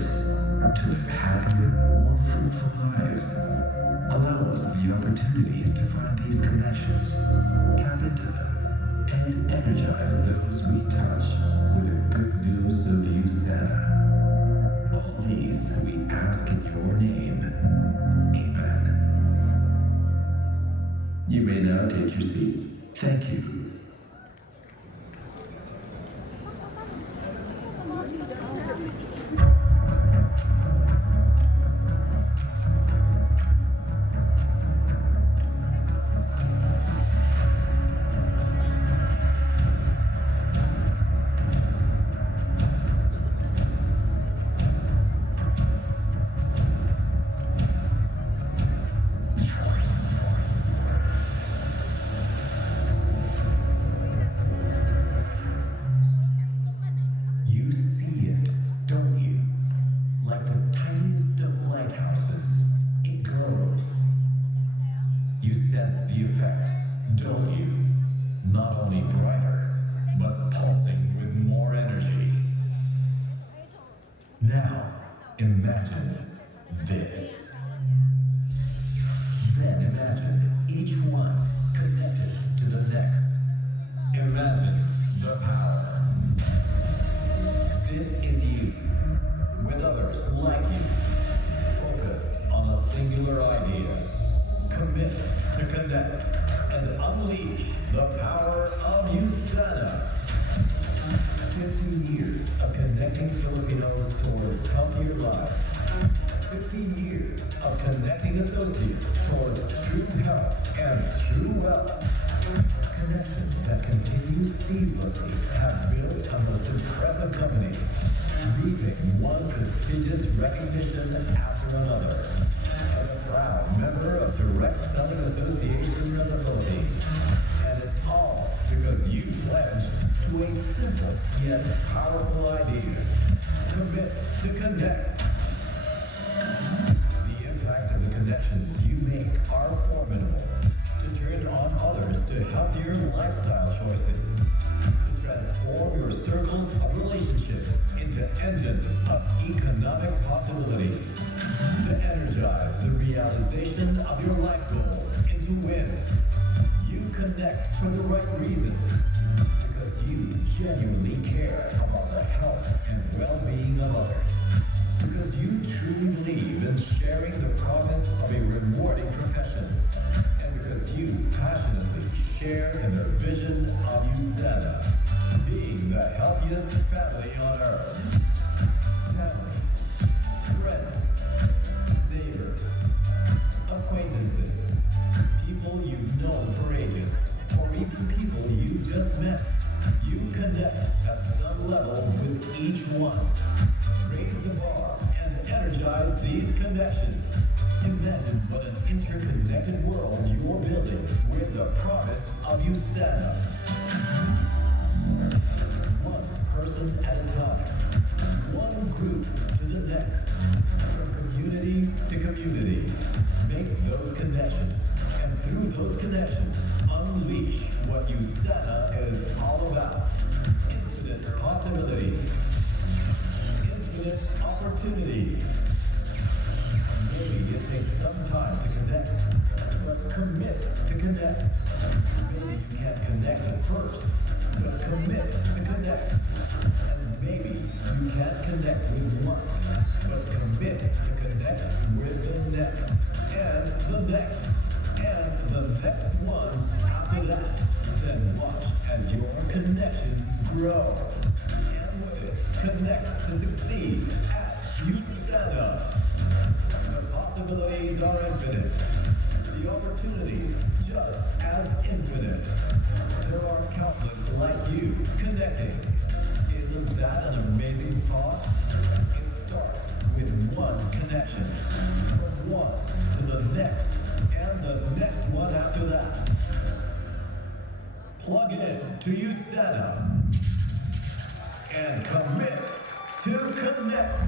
universe to live happier, more fruitful lives. Allow us the opportunities to find these connections, tap into them, and energize those we touch with the good news of Usana. All these we ask in your name. Amen. You may now take your seats. Thank you. You see it, don't you? Like the tiniest of lighthouses, it glows. You sense the effect, don't you? Not only brighter, but pulsing with more energy. Now, imagine this. Then imagine each one connected to the next. Imagine the power. This is you, with others like you, focused on a singular idea. Commit to connect and unleash the power of Usana. 15 years of connecting Filipinos towards healthier lives. 15 years of connecting associates towards true health and true wealth. Connections that continue ceaselessly have built a most impressive company, reaping one prestigious recognition after another. As a proud member of Direct Selling Association of the Philippines. And it's all because you pledged to a simple yet powerful idea. Commit to connect. The impact of the connections you make are formidable. To turn on others to healthier lifestyle choices. To transform your circles of relationships into engines of economic possibilities. To energize the realization of your life goals into wins. You connect for the right reasons. Because you genuinely care about the health and well-being of others. Because you truly believe in sharing the promise of a rewarding profession. And because you passionately share in their vision of Usana, being the healthiest family on earth. Family, friends, neighbors, acquaintances, people you've known for ages, or even people you just met. You connect at some level with each one. Raise the bar and energize these connections. Imagine what an interconnected world you're building with the promise of Usana. One person at a time. One group to the next. From community to community. Make those connections. And through those connections, unleash what Usana is all about. Infinite possibilities. Infinite opportunities. Maybe it takes some time to connect, but commit to connect. Maybe you can't connect at first, but commit to connect. And maybe you can't connect with one, but commit to connect with the next, and the next, and the next ones after that. Then watch as your connections grow. And with it, connect to succeed at Usana. The possibilities are infinite. The opportunities just as infinite. There are countless like you connecting. Isn't that an amazing thought? It starts with one connection. From one to the next, and the next one after that. Plug in to Usana. And commit to connect.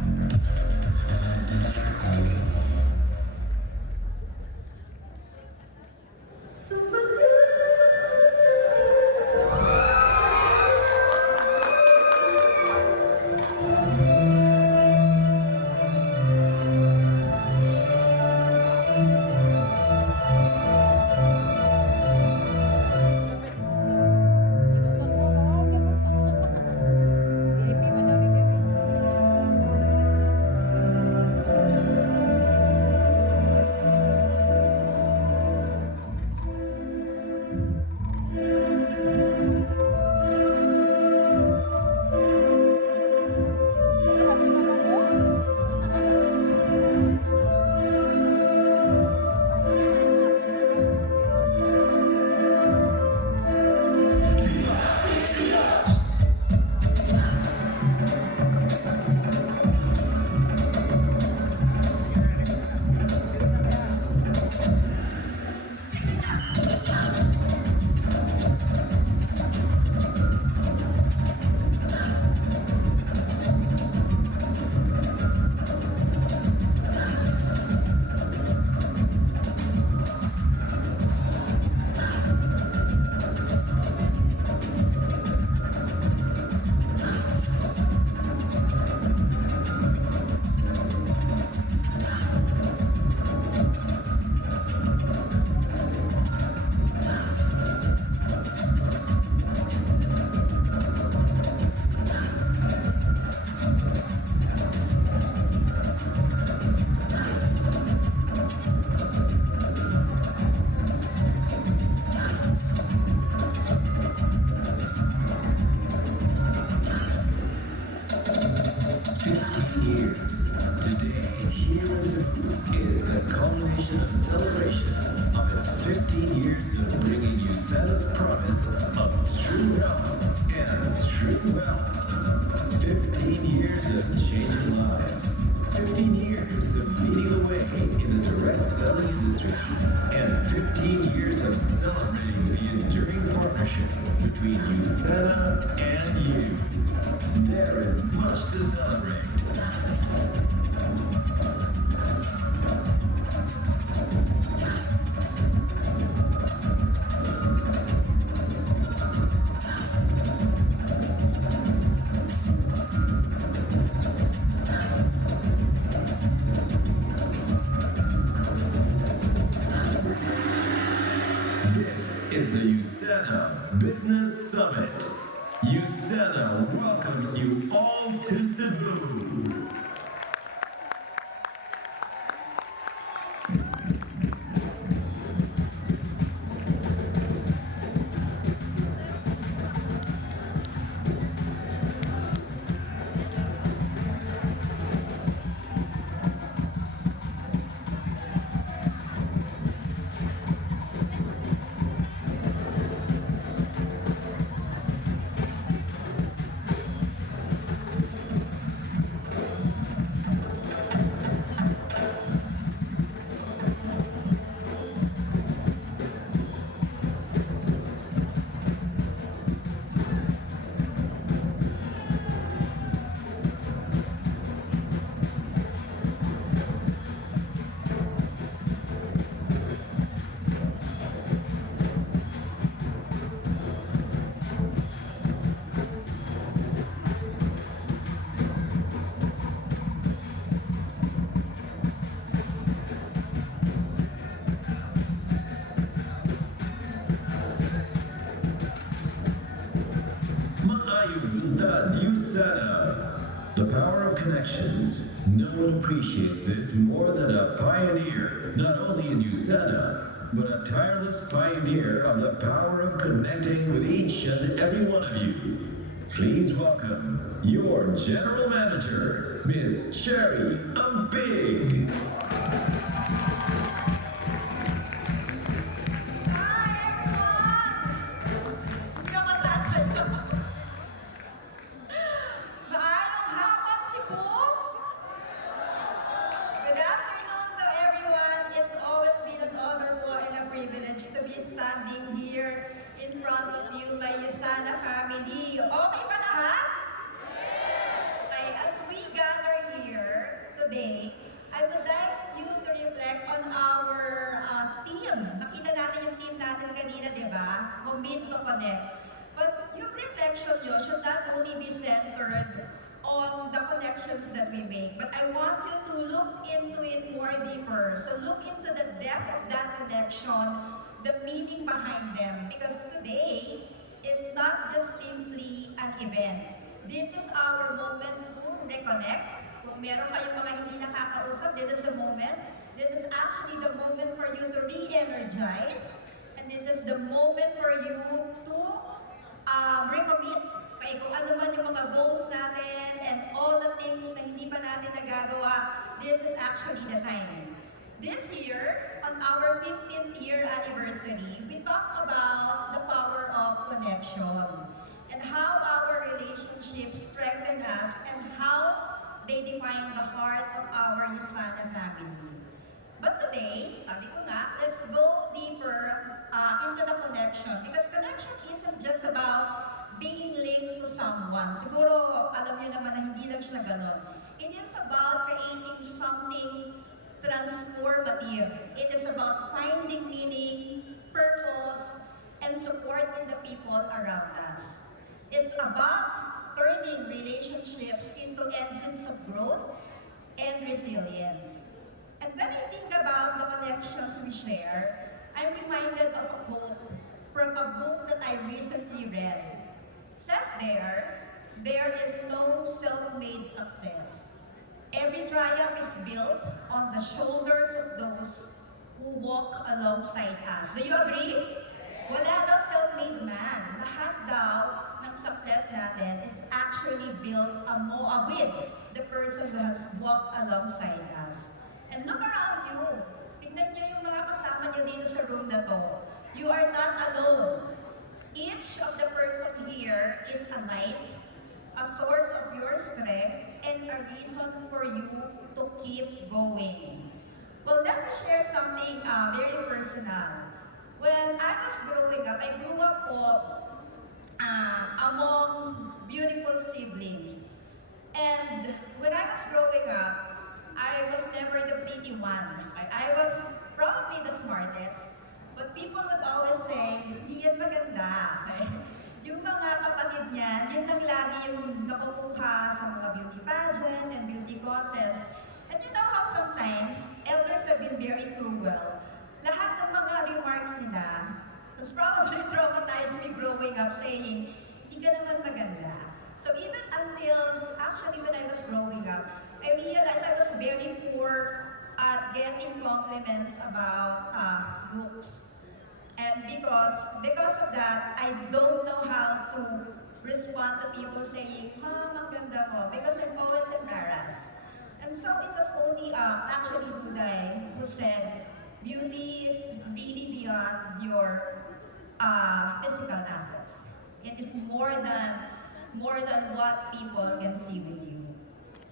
Today, here in Cebu is the culmination of celebrations of its 15 years of bringing you Usana's promise of true health and true wealth. 15 years of changing lives. 15 years of leading the way in the direct selling industry. And 15 years of celebrating the enduring partnership between Usana and you. There is much to celebrate. This is the Usana Business Summit. Usana welcomes you all to Cebu. Usana. The power of connections. No one appreciates this more than a pioneer, not only in Usana, but a tireless pioneer of the power of connecting with each and every one of you. Please welcome your General Manager, Miss Sherry Umpig. To be standing here in front of you, my Usana family. Okay ba lahat? Okay, as we gather here today, I would like you to reflect on our theme. Nakita natin yung theme natin kanina, di ba? Commit to connect. But yung reflection nyo should not only be centered on the connections that we make, but I want you to look into it more deeper. So look into the depth of that connection, the meaning behind them. Because today is not just simply an event. This is our moment to reconnect. Kung meron kayong mga hindi nakakausap, this is the moment. This is actually the moment for you to re-energize. And this is the moment for you to recommit. Kaya kung ano man yung mga goals natin and all the things na hindi pa natin nagagawa, this is actually the time. This year, on our 15th year anniversary, we talked about the power of connection and how our relationships strengthen us and how they define the heart of our Usana family. But today, sabi ko nga, let's go deeper into the connection because connection isn't just about being linked to someone. Siguro, alam niyo naman na hindi lang siya ganon. It is about creating something transformative. It is about finding meaning, purpose, and support in the people around us. It's about turning relationships into engines of growth and resilience. And when I think about the connections we share, I'm reminded of a quote from a book that I recently read. It says there is no self-made success. Every triumph is built on the shoulders of those who walk alongside us. Do you agree? Wala daw self-made man. Lahat daw ng success natin is actually built with the person who has walked alongside us. And look around you. Tignan niyo yung mga kasama niyo dito sa room na to. You are not alone. Each of the person here is a light, a source of your strength, and a reason for you to keep going. Well, let me share something very personal. When I was growing up, I grew up po among beautiful siblings. And when I was growing up, I was never the pretty one. I was probably the smartest. But people would always say, hindi yan maganda. Yung mga kapatid niyan, yun lang lagi yung nakukuha sa mga beauty pageant and beauty contest. And you know how sometimes elders have been very cruel. Lahat ng mga remarks nila was probably traumatized me growing up saying, hindi ka naman maganda. So even until, actually when I was growing up, I realized I was very poor at getting compliments about looks. And because of that, I don't know how to respond to people saying, Mom, ang ganda mo, because I'm always embarrassed. And so it was only actually Duday who said, beauty is really beyond your physical assets. It is more than what people can see with you.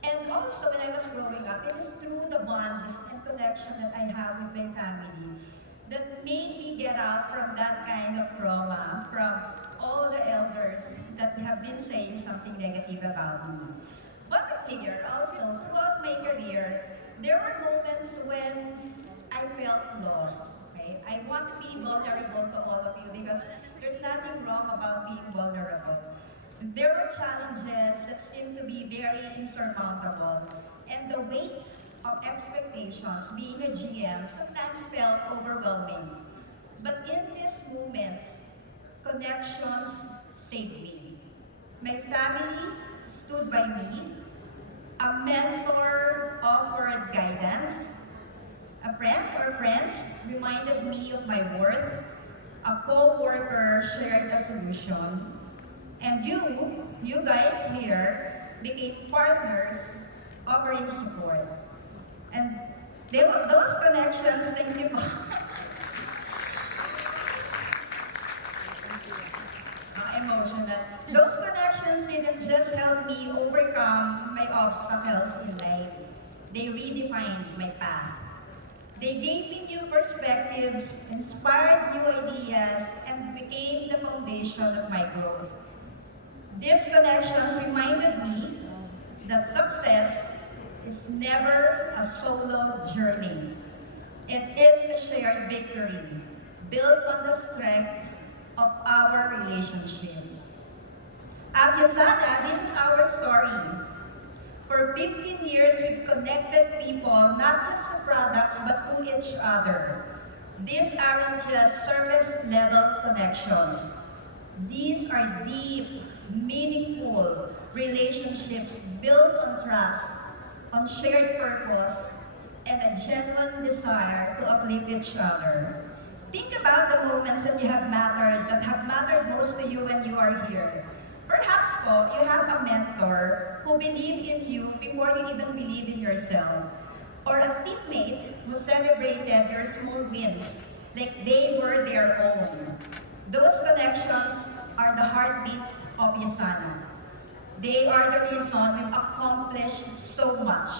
And also, when I was growing up, it is through the bond and connection that I have with my family that made me get out from that kind of trauma from all the elders that have been saying something negative about me. But here, also, throughout my career, there were moments when I felt lost. Okay? I want to be vulnerable to all of you because there's nothing wrong about being vulnerable. There were challenges that seemed to be very insurmountable, and the weight of expectations, being a GM, sometimes felt overwhelming. But in these moments, connections saved me. My family stood by me. A mentor offered guidance. A friend or friends reminded me of my worth. A co-worker shared a solution. And you guys here, became partners offering support. And those connections, thank you po. Emotional. Those connections didn't just help me overcome my obstacles in life. They redefined my path. They gave me new perspectives, inspired new ideas, and became the foundation of my growth. These connections reminded me that success is never a solo journey. It is a shared victory built on the strength of our relationship. At Usana, this is our story. For 15 years, we've connected people, not just to products, but to each other. These aren't just surface-level connections. These are deep, meaningful relationships built on trust, on shared purpose, and a genuine desire to uplift each other. Think about the moments that have mattered most to you when you are here. Perhaps po, you have a mentor who believed in you before you even believe in yourself. Or a teammate who celebrated your small wins like they were their own. Those connections are the heartbeat of Usana. They are the reason we've accomplished so much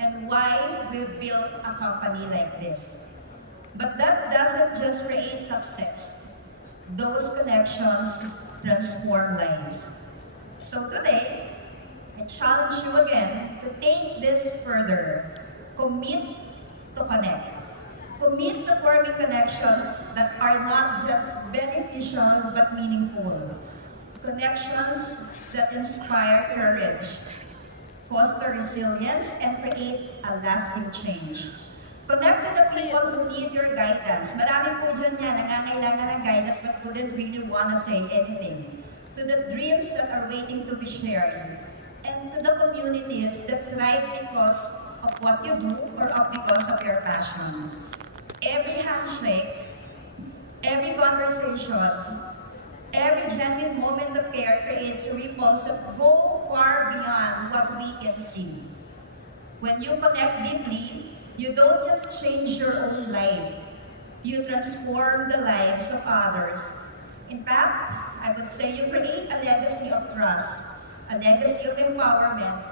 and why we've built a company like this. But that doesn't just create success. Those connections transform lives. So today, I challenge you again to take this further. Commit to connect. Commit to forming connections that are not just beneficial but meaningful. Connections that inspire courage, foster resilience, and create a lasting change. Connect to the people who need your guidance. Marami po dyan yan, nangangailangan ng guidance but wouldn't really want to say anything. To the dreams that are waiting to be shared. And to the communities that thrive because of what you do or because of your passion. Every handshake, every conversation, Every genuine moment of care creates ripples that go far beyond what we can see. When you connect deeply, you don't just change your own life, you transform the lives of others. In fact, I would say you create a legacy of trust, a legacy of empowerment,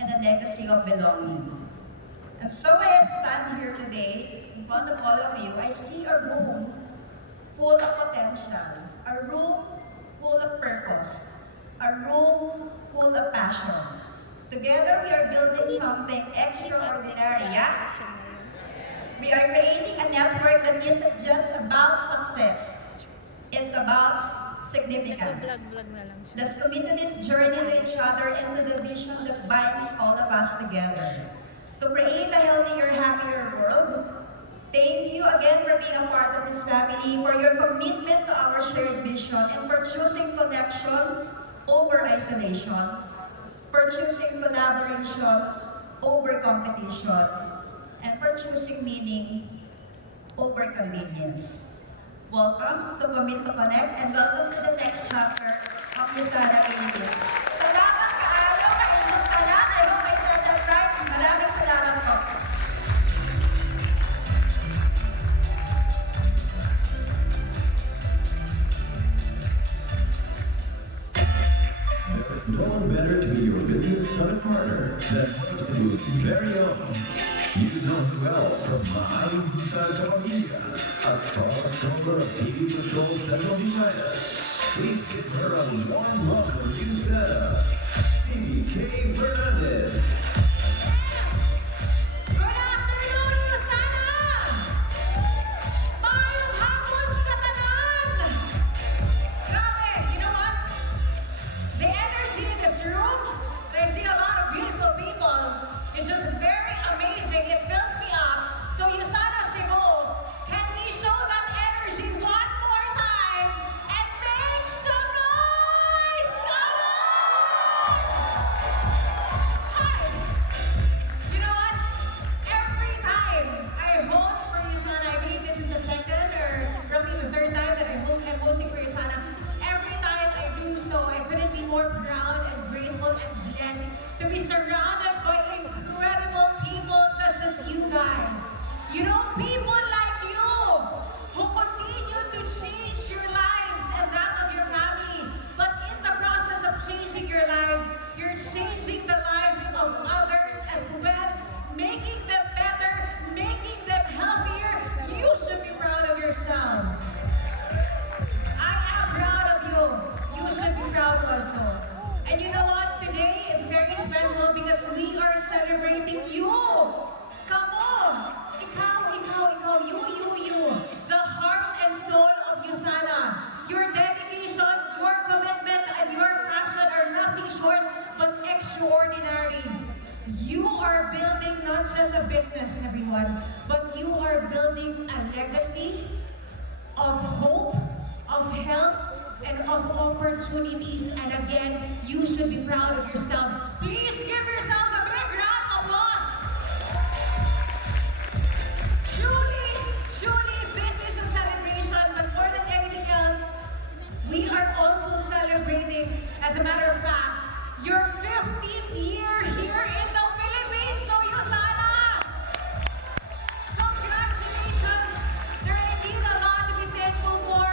and a legacy of belonging. And so I stand here today in front of all of you. I see a room full of potential, a room full of purpose, a room full of passion. Together we are building something extraordinary, yeah? We are creating a network that isn't just about success, it's about significance. Vlog-vlog na lang siya. Let's commit to this journey to each other and to the vision that binds all of us together. To create a healthier, happier world. Thank you again for being a part of this family, for your commitment to our shared vision, and for choosing connection over isolation, for choosing collaboration over competition, and for choosing meaning over convenience. Welcome to Commit to Connect, and welcome to the next chapter of Usana Philippines. Salamat kaayo, kainong tanan. I hope I said that right. Maraming salamat po. There is no one better to be your business summit partner than one of Cebu's very own. You know who else from behind Usana Media, a star stronger of TV Patrol Central Visayas. Please give her a warm welcome, Usana, CK Fernandez. Good afternoon, Usana! Mayong hapon sa tanan! Grabe, you know what? The energy in this room, I see a lot of beautiful people. It's just very amazing. It fills me up. So Usana, Cebu, can we show that energy one more time and make some noise? Come on! Hi! You know what? Every time I host for Usana, I believe this is the second or roughly the third time that I'm hosting for Usana. Every time I do so, I couldn't be more proud and grateful and blessed to be surrounded by incredible people such as you guys. You know, people like you who continue to change your lives and that of your family. But in the process of changing your lives, you're changing the lives of others as well, making them better, making them healthier. You should be proud of yourselves. I am proud of you. You should be proud also. And you know what? Today is very special because we are celebrating you. Come on. Ikaw. You. The heart and soul of Usana. Your dedication, your commitment, and your passion are nothing short but extraordinary. You are building not just a business, everyone, but you are building a legacy of hope, of health, and of opportunities. And again, you should be proud of yourselves. Please give yourselves a big round of applause. Truly, this is a celebration, but more than anything else, we are also celebrating, as a matter of fact, your 15th year here in the Philippines. So, Usana, congratulations. There are indeed a lot to be thankful for,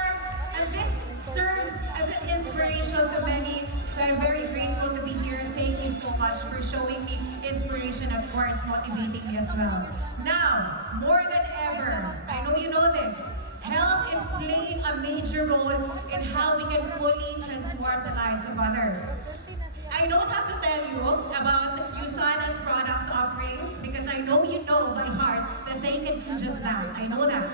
and this serves as an inspiration to many. So I'm very grateful to be here. Thank you so much for showing me inspiration, of course, motivating me as well. Now, more than ever, I know you know this, health is playing a major role in how we can fully transform the lives of others. I don't have to tell you about Usana's products offerings because I know you know by heart that they can do just that. I know that.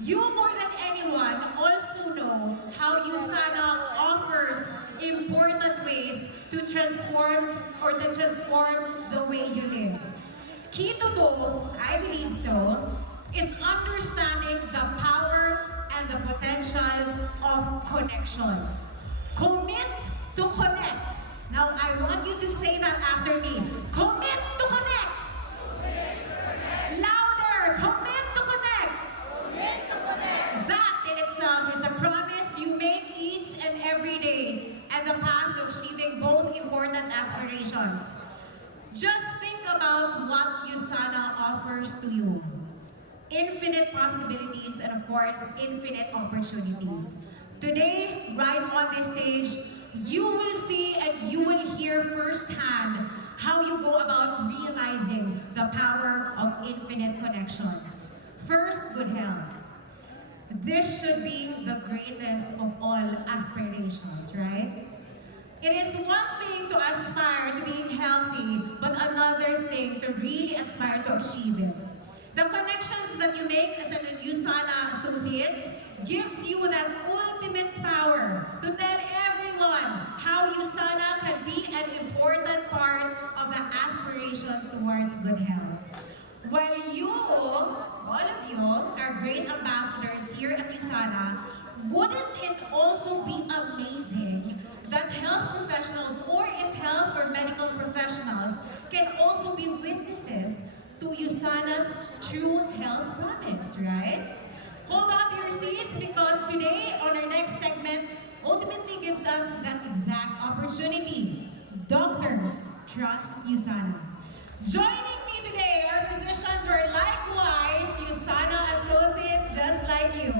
You more than anyone also know how Usana offers important ways to transform the way you live. Key to both, I believe so, is understanding the power and the potential of connections. Commit to connect. Now I want you to say that after me. Commit to connect. Louder. Commit to connect. That in itself is a promise you make aspirations. Just think about what Usana offers to you. Infinite possibilities and of course, infinite opportunities. Today, right on this stage, you will see and you will hear firsthand how you go about realizing the power of infinite connections. First, good health. This should be the greatest of all aspirations, right? It is one thing to aspire to being healthy, but another thing to really aspire to achieve it. The connections that you make as an USANA associates gives you that ultimate power to tell everyone how USANA can be an important part of the aspirations towards good health. While you, all of you, are great ambassadors here at USANA, wouldn't it also be amazing that health professionals, or if health or medical professionals, can also be witnesses to USANA's true health promise, right? Hold on to your seats because today, on our next segment, ultimately gives us that exact opportunity. Doctors trust USANA. Joining me today are physicians who are likewise USANA associates just like you.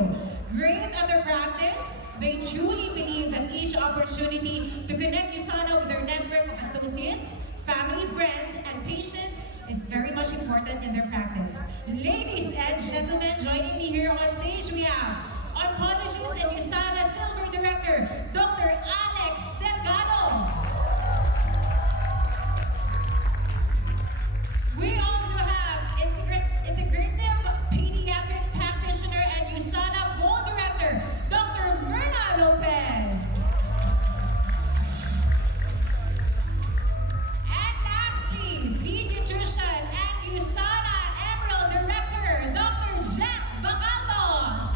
Great at their practice, they truly believe that each opportunity to connect USANA with their network of associates, family, friends, and patients is very much important in their practice. Ladies and gentlemen, joining me here on stage, we have oncologist and USANA Silver Director, Dr. Alex Delgado. We also have integrative pediatric practitioner and USANA Gold Director, Dr. Myrna Lopez. And lastly, pediatrician and USANA Emerald Director, Dr. Jack Bacatos.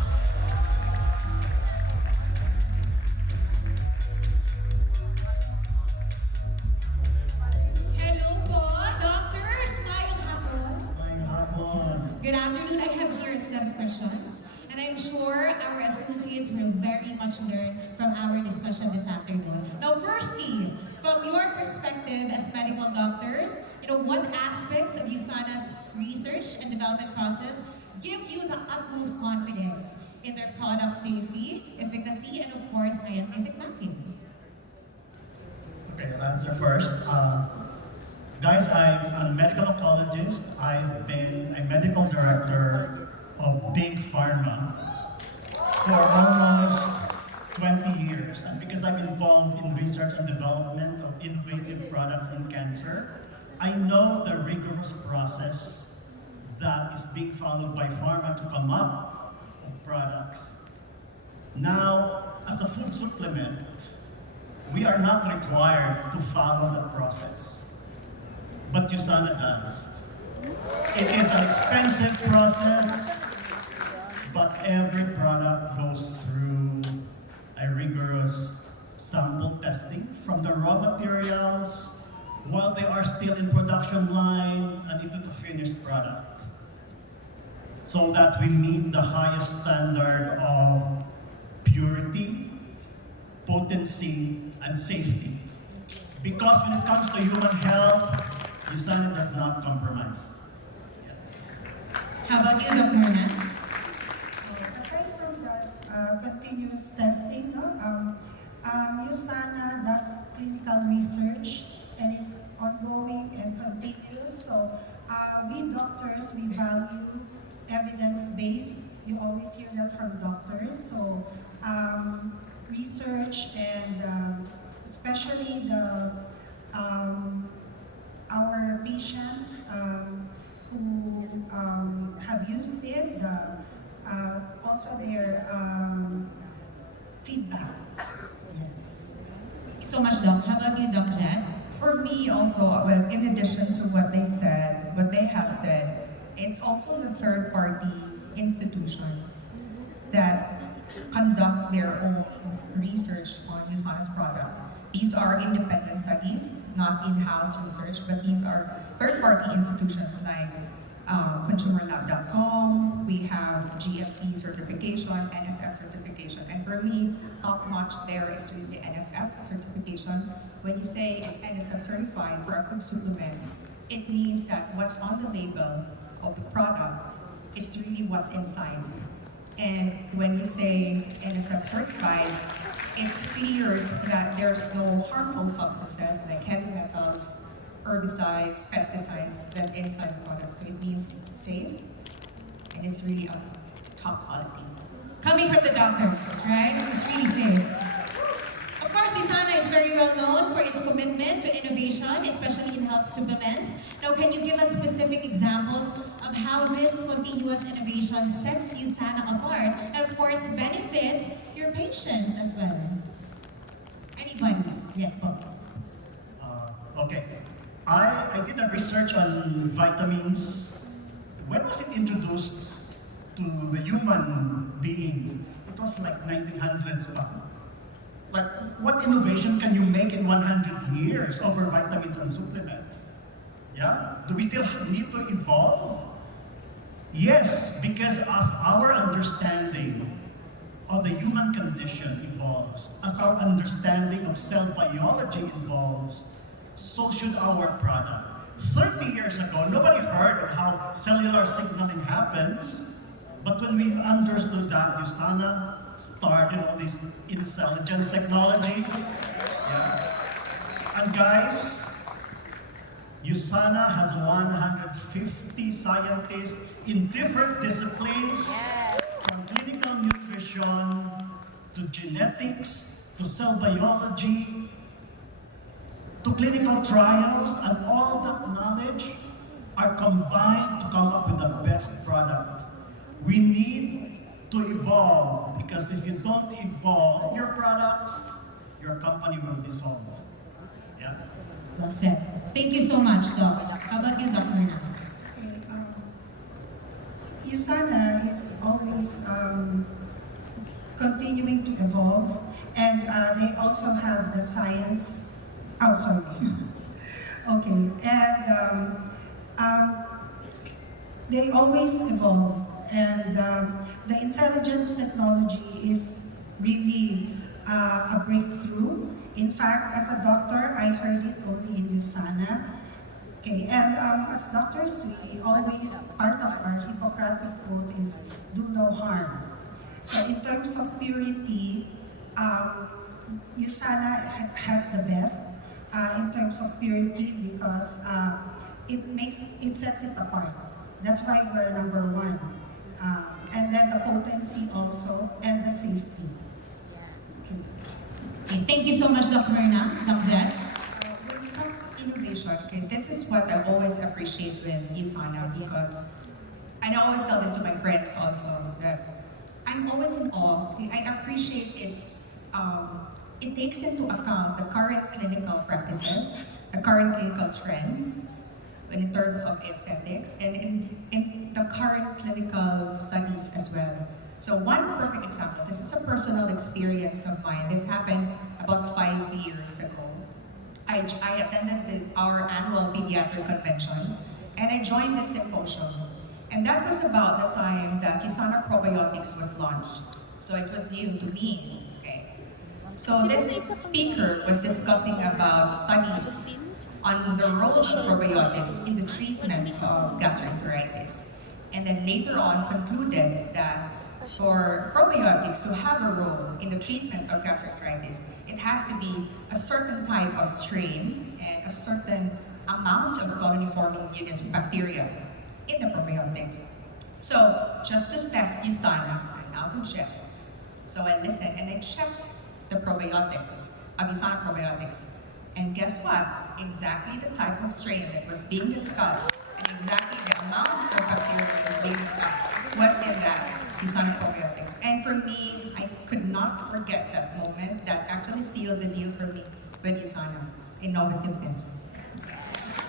Hello po, doctors. Mayong hapon. Flying hot one. Good afternoon. I have here a set of questions, and I'm sure our associates will very much learn from our discussion this afternoon. Now, firstly, from your perspective as medical doctors, what aspects of USANA's research and development process give you the utmost confidence in their product safety, efficacy, and of course, scientific backing? Okay, I'll answer first. Guys, I'm a medical oncologist. I've been a medical director of big pharma for almost 20 years. And because I'm involved in research and development of innovative products in cancer, I know the rigorous process that is being followed by pharma to come up with products. Now, as a food supplement, we are not required to follow the process, but USANA does. It is an expensive process, but every product goes through a rigorous sample testing from the raw materials while they are still in production line and into the finished product, so that we meet the highest standard of purity, potency, and safety. Because when it comes to human health, USANA does not compromise. How about you, Dr. Myrna? Aside from that continuous testing, USANA does clinical research and it's ongoing and continuous. So we doctors, we value evidence-based. You always hear that from doctors. So research and especially our patients who have used it, also their feedback. Yes. Thank you so much, Doc. How about you, Doc Jen? For me also, well, in addition to what they have said, it's also the third-party institutions that conduct their own research on USANA's products. These are independent studies, not in-house research, but these are third-party institutions like consumerlab.com, we have GFP certification, NSF certification, and for me, top notch there is really NSF certification. When you say it's NSF certified for our food supplements, it means that what's on the label of the product, it's really what's inside. And when you say NSF certified, it's clear that there's no harmful substances like heavy metals, herbicides, pesticides that's inside the product. So it means it's safe and it's really of top quality. Coming from the doctors, right? It's really safe. Of course, Usana is very well known for its commitment to innovation, especially in health supplements. Now, can you give us specific examples of how this continuous innovation sets Usana apart and, of course, benefits your patients as well? Anybody? Yes, Bob. Okay. I did a research on vitamins. When was it introduced to the human beings? It was like 1900s. Like, what innovation can you make in 100 years over vitamins and supplements? Yeah? Do we still need to evolve? Yes, because as our understanding of the human condition evolves, as our understanding of cell biology evolves, so should our product. 30 years ago, nobody heard of how cellular signaling happens, but when we understood that, Usana started all this intelligence technology. Yeah. And guys, Usana has 150 scientists in different disciplines, from clinical nutrition to genetics to cell biology to clinical trials, and all that knowledge are combined to come up with the best product. We need to evolve, because if you don't evolve your products, your company will dissolve. Yeah. Well said. Thank you so much, Doc. How about you, Dr. Myrna? Usana is always continuing to evolve, and they also have the science. Oh, sorry. Okay, and they always evolve, and the intelligence technology is really a breakthrough. In fact, as a doctor, I heard it only in Usana. Okay, and as doctors, we always, part of our Hippocratic oath is do no harm. So in terms of purity, Usana has the best in terms of purity, because it sets it apart. That's why we're number one. And then the potency also, and the safety. Okay, thank you so much, Dr. Myrna. Dr. Jet? When it comes to innovation, okay, this is what I always appreciate with Usana, because and I always tell this to my friends also, that I'm always in awe. Okay? I appreciate it takes into account the current clinical practices, the current clinical trends, in terms of aesthetics, and in the current clinical studies as well. So one perfect example, this is a personal experience of mine. This happened about 5 years ago. I attended our annual pediatric convention, and I joined the symposium. And that was about the time that Usana Probiotics was launched. So it was new to me. Okay. So this speaker was discussing about studies on the role of probiotics in the treatment of gastroenteritis. And then later on concluded that for probiotics to have a role in the treatment of gastroenteritis, it has to be a certain type of strain and a certain amount of colony-forming units of bacteria in the probiotics. So just to test Usana, I'm now to check. So I listened and I checked the probiotics, Usana probiotics. And guess what? Exactly the type of strain that was being discussed and exactly the amount of bacteria that was being discussed was in that Usana probiotics. And for me, I could not forget that moment that actually sealed the deal for me with Usana's innovativeness.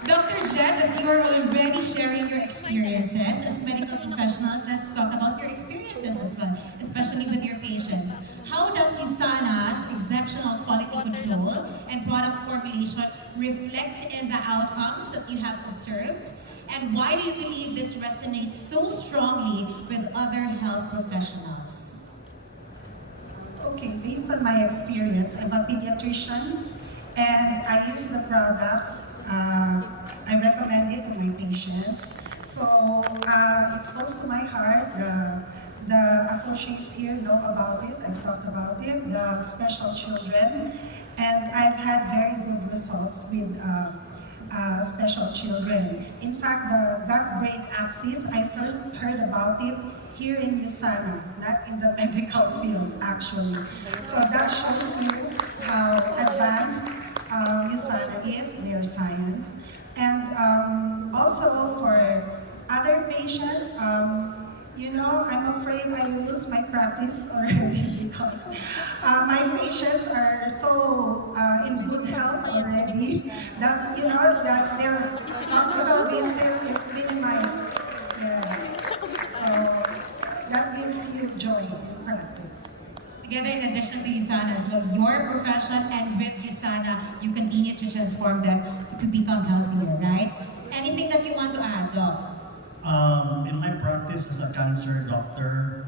Dr. Jet, as you are already sharing your experiences as medical professionals, let's talk about your experiences as well, especially with your patients. How does Usana's exceptional quality control and product formulation reflect in the outcomes that you have observed? And why do you believe this resonates so strongly with other health professionals? Okay, based on my experience, I'm a pediatrician and I use the products. I recommend it to my patients. So it's close to my heart. The associates here know about it. I've talked about it. The special children, and I've had very good results with special children. In fact, the gut-brain axis, I first heard about it here in Usana, not in the medical field, actually. So that shows you how advanced Usana is, their science. And also for other patients, you know, I'm afraid I lose my practice already because my patients are so in good health already that, you know, that their hospital visit is minimized. Yes. So that gives you joy in practice. Together, in addition to Usana as well, your profession and with Usana, you continue to transform them to become healthier, right? Anything that you want to add, Doc? In my practice as a cancer doctor,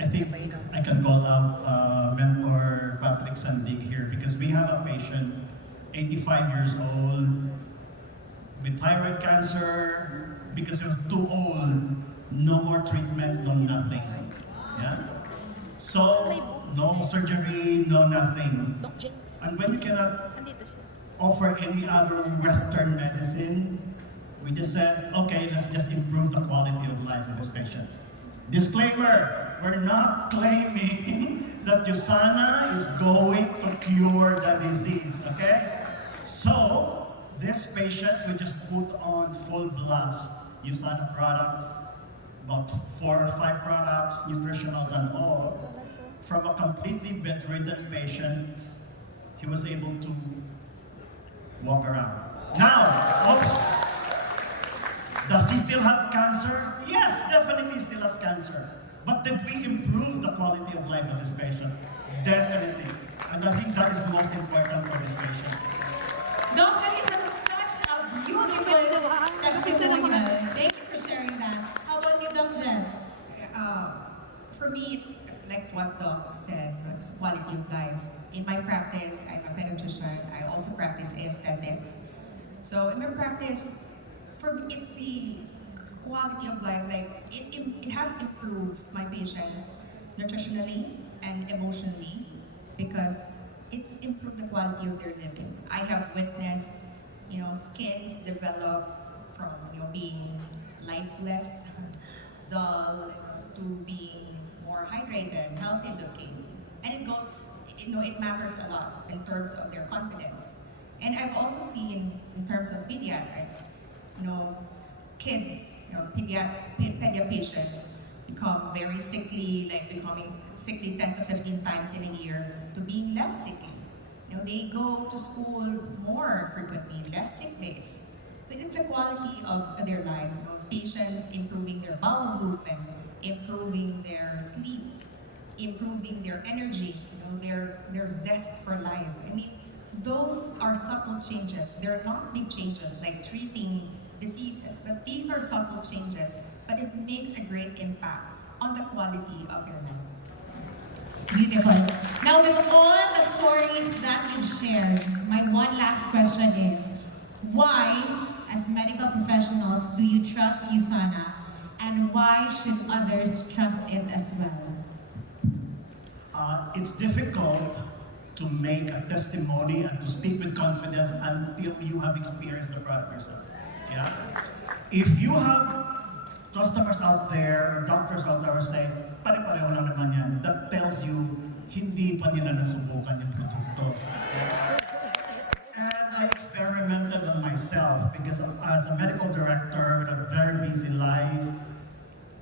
I think I can call out mentor Patrick Sandig here because we have a patient, 85 years old, with thyroid cancer because he was too old, no more treatment, no nothing. Yeah? So, no surgery, no nothing. And when you cannot offer any other Western medicine, we just said, okay, let's just improve the quality of life of this patient. Disclaimer, we're not claiming that Usana is going to cure the disease, okay? So, this patient, we just put on full blast Usana products, about 4 or 5 products, nutritionals and all. From a completely bedridden patient, he was able to walk around. Now, oops! Does he still have cancer? Yes, definitely he still has cancer. But did we improve the quality of life of this patient? Definitely. And I think that is most important for this patient. Doc, that is such a beautiful testimonial. Thank you for sharing that. How about you, Doc Jen? For me, it's like what Doc said, it's quality of life. In my practice, I'm a pediatrician. I also practice aesthetics. So in my practice, for me, it's the quality of life. Like it has improved my patients nutritionally and emotionally because it's improved the quality of their living. I have witnessed, you know, skins develop from being lifeless, dull, to being more hydrated, healthy looking, and it goes. It matters a lot in terms of their confidence. And I've also seen in terms of pediatrics, kids, pedia patients become very sickly, like becoming sickly 10 to 15 times in a year to being less sickly. They go to school more frequently, less sick days. So it's a quality of their life. Patients improving their bowel movement, improving their sleep, improving their energy, their zest for life. I mean, those are subtle changes. They're not big changes like treating diseases, but these are subtle changes, but it makes a great impact on the quality of your life. Beautiful. Now, with all the stories that you've shared, my one last question is, why, as medical professionals, do you trust Usana, and why should others trust it as well? It's difficult to make a testimony and to speak with confidence until you have experienced the product yourself. Yeah? If you have customers out there or doctors out there who say, pare-pareho lang naman yan, that tells you hindi pa nila nasubukan yung produkto. And I experimented on myself because as a medical director with a very busy life,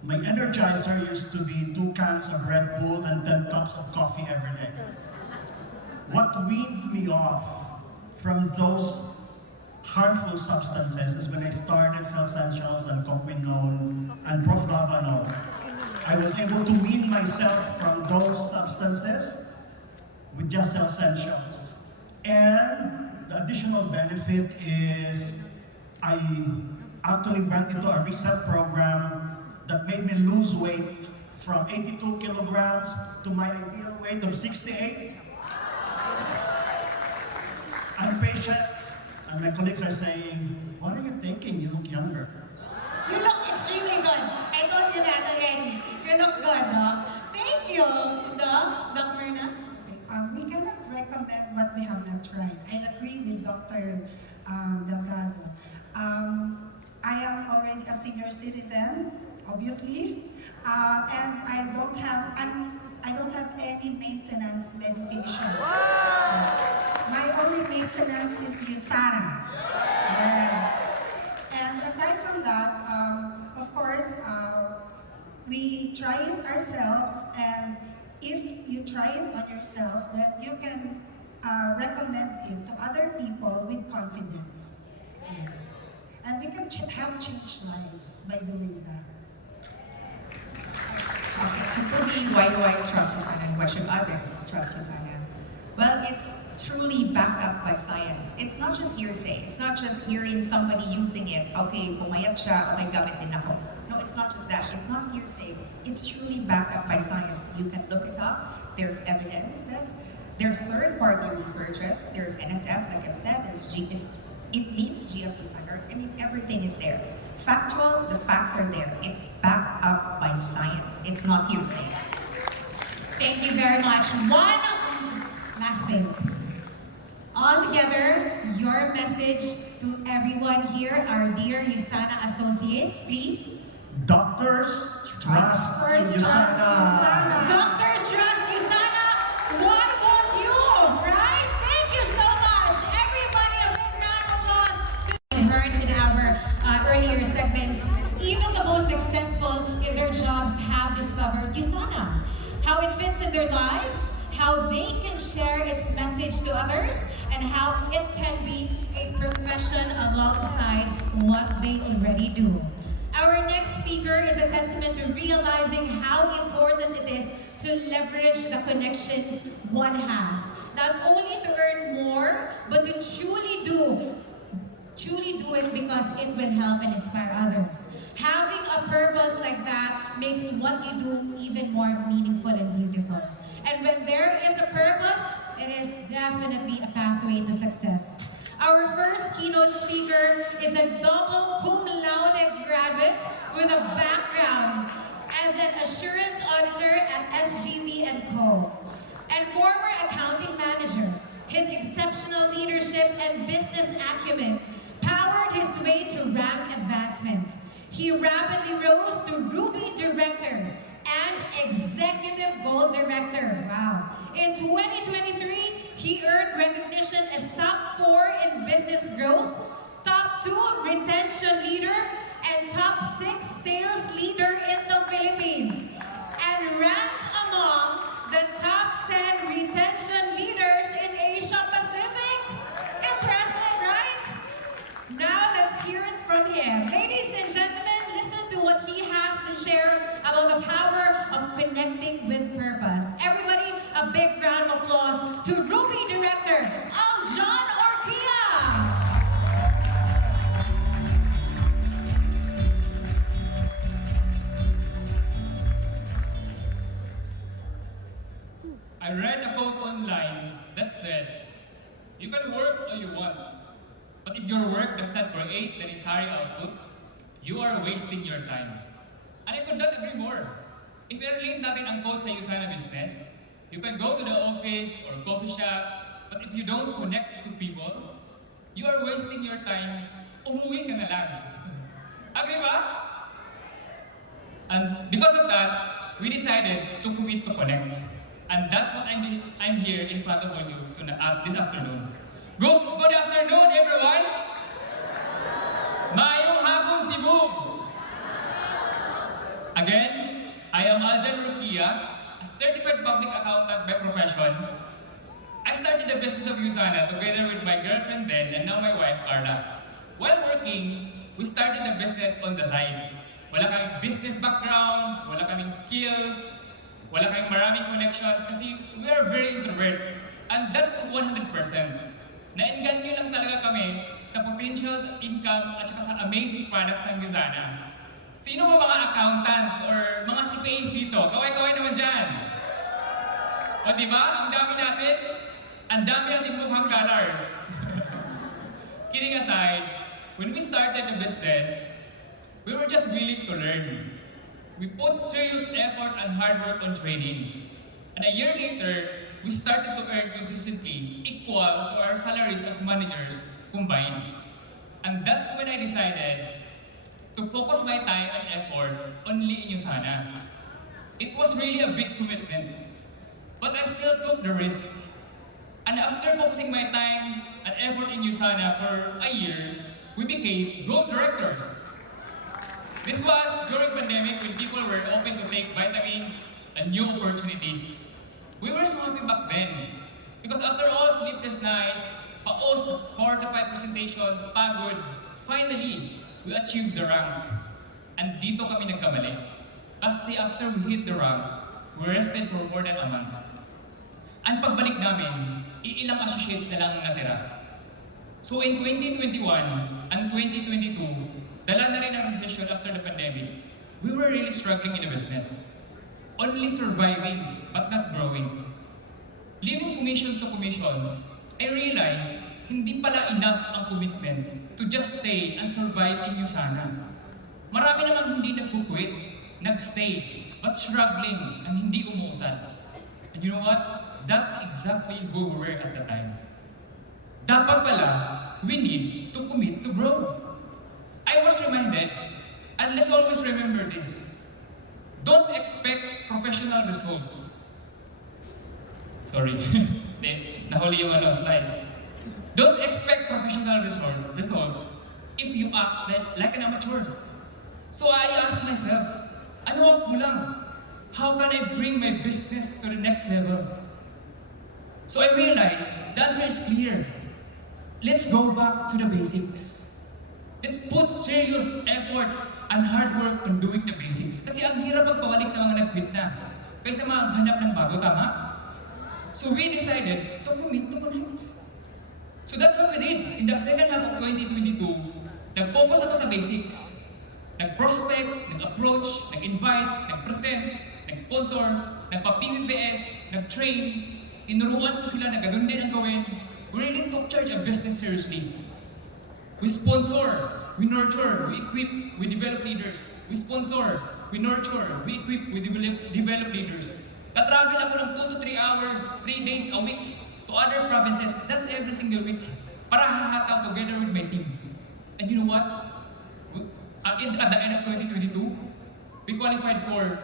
my energizer used to be 2 cans of Red Bull and 10 cups of coffee every day. What weaned me off from those harmful substances is when I started Cell Essentials and Coquinol and Proflavanol. I was able to wean myself from those substances with just Cell Essentials. And the additional benefit is I actually went into a reset program that made me lose weight from 82 kilograms to my ideal weight of 68. I'm patient, and my colleagues are saying, "What are you taking? You look younger." You look extremely good. I told you that already. You look good, no? Thank you, Doc Myrna. We cannot recommend what we have not tried. I agree with Dr. Delgado. I am already a senior citizen, obviously, and I don't have any maintenance medication. My only maintenance is Usana. Yes. And aside from that, of course, we try it ourselves, and if you try it on yourself, then you can recommend it to other people with confidence. Yes. And we can help change lives by doing that. Okay, so for me, why do I trust Usana and why should others trust Usana? Well, it's truly backed up by science. It's not just hearsay. It's not just hearing somebody using it. Okay, pumayat siya, okay, gamit din ako. No, it's not just that. It's not hearsay. It's truly backed up by science. You can look it up. There's evidences. There's third-party researches. There's NSF, like I've said. It meets GFP standards. I mean, everything is there. Factual, the facts are there. It's backed up by science. It's not hearsay. Thank you very much. One last thing. All together, your message to everyone here, our dear Usana associates, please. Doctors, trust in Usana. Doctors trust Usana. Why won't you? Right? Thank you so much. Everybody, a big round of applause. We heard in our earlier segments, even the most successful in their jobs have discovered Usana. How it fits in their lives, how they can share its message to others, and how it can be a profession alongside what they already do. Our next speaker is a testament to realizing how important it is to leverage the connections one has. Not only to earn more, but to truly do it because it will help and inspire others. Having a purpose like that makes what you do even more meaningful and beautiful. And when there is a purpose, it is definitely a pathway to success. Our first keynote speaker is a double cum laude graduate with a background as an assurance auditor at SGV & Co. and former accounting manager. His exceptional leadership and business acumen powered his way to rank advancement. He rapidly rose to Ruby Director and Executive Gold Director. Wow. In 2023, he earned recognition as top 4 in business growth, top 2 retention leader, and top 6 sales leader in the Philippines, and ranked among the top 10 retention leaders in Asia Pacific. Impressive, right? Now let's hear it from him. Ladies and gentlemen, listen to what he has to share about the power of connecting with purpose. Everybody, a big round of applause to Ruby Director, John Orquia. I read a quote online that said, "You can work all you want, but if your work does not create the desired output, you are wasting your time." And I could not agree more. If i-relate natin ang quote sa Usana business, you can go to the office or coffee shop, but if you don't connect to people, you are wasting your time, umuwi ka na lang. Agree ba? And because of that, we decided to commit to connect. And that's what I'm here in front of all you this afternoon. Good afternoon, everyone! Maayong hapon, Cebu! Again, I am John Orquia, a certified public accountant by profession. I started the business of Usana together with my girlfriend then and now my wife, Carla. While working, we started the business on the side. Wala kaming business background, wala kaming skills, wala kaming maraming connections kasi we are very introvert. And that's 100%. Nainganyo lang talaga kami sa potential income at saka sa amazing products ng Usana. Sino ba mga accountants or mga CPAs dito? Kaway-kaway naman dyan. O diba? Ang dami natin. Ang dami natin mukhang dollars. Kidding aside, when we started the business, we were just willing to learn. We put serious effort and hard work on training. And a year later, we started to earn consistently equal to our salaries as managers combined. And that's when I decided to focus my time and effort only in Usana. It was really a big commitment, but I still took the risk. And after focusing my time and effort in Usana for a year, we became growth directors. This was during pandemic when people were open to take vitamins and new opportunities. We were so happy back then because after all sleepless nights, paos, 4 to 5 presentations, pagod, finally, we achieved the rank. And dito kami nagkamali. Kasi after we hit the rank, we rested for more than a month. Ang pagbalik namin, iilang associates na lang ang natira. So in 2021 and 2022, dala na rin ang recession after the pandemic, we were really struggling in the business. Only surviving, but not growing. Leaving commissions to commissions, I realized hindi pala enough ang commitment to just stay and survive in Usana. Marami namang hindi nagkukwit, nagstay, but struggling and hindi umuusad. And you know what? That's exactly who we were at the time. Dapat pala, we need to commit to grow. I was reminded, and let's always remember this, don't expect professional results. Sorry, nahuli yung slides. Don't expect professional results if you act like an amateur. So I asked myself, ano ang kulang? How can I bring my business to the next level? So I realized the answer is clear. Let's go back to the basics. Let's put serious effort and hard work on doing the basics. Kasi ang hirap magpabalik sa mga nag-quit na kaysa maghanap ng bago, tama? So we decided to commit to connect. So that's what we did. In the second half of 2022, nag-focus ako sa basics. Nag-prospect, nag-approach, nag-invite, nag-present, nag-sponsor, nagpa-PBBS, nag-train, tinuruan ko sila na ganun din ang gawin. We really took charge of business seriously. We sponsor, we nurture, we equip, we develop leaders. We sponsor, we nurture, we equip, we develop leaders. Ka-travel ako ng 2 to 3 hours, 3 days a week to other provinces. That's every single week. Para hahataw together with my team. And you know what? At the end of 2022, we qualified for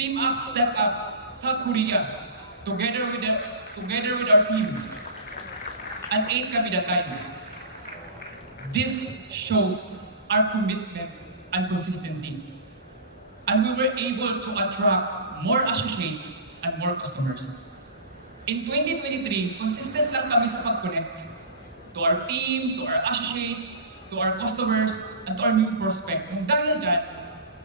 Team Up, Step Up, South Korea, together with our team. And 8 kami that time. This shows our commitment and consistency. And we were able to attract more associates and more customers. In 2023, consistent lang kami sa pag-connect to our team, to our associates, to our customers, and to our new prospect. And dahil dyan,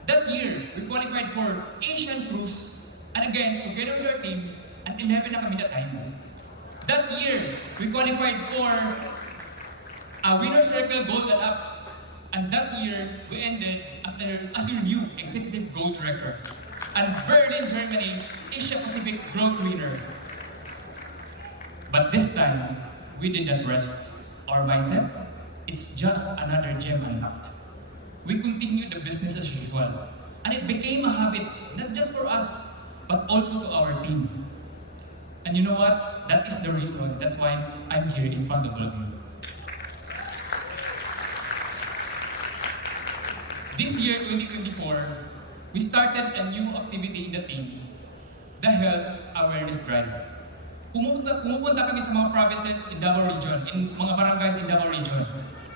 that year, we qualified for Asian Cruise. And again, together with our team, and 11 na kami that time. That year, we qualified for a Winner Circle Gold and Up. And that year, we ended as your new Executive Gold Director. And Berlin, Germany, Asia Pacific Growth Winner. But this time, we did not rest. Our mindset, it's just another gem unlocked. We continued the business as usual. And it became a habit, not just for us, but also to our team. And you know what? That is the reason. That's why I'm here in front of all of you. This year, 2024, we started a new activity in the team, the Health Awareness Drive. Pumupunta kami sa mga provinces in Davao Region, in mga barangays in Davao Region.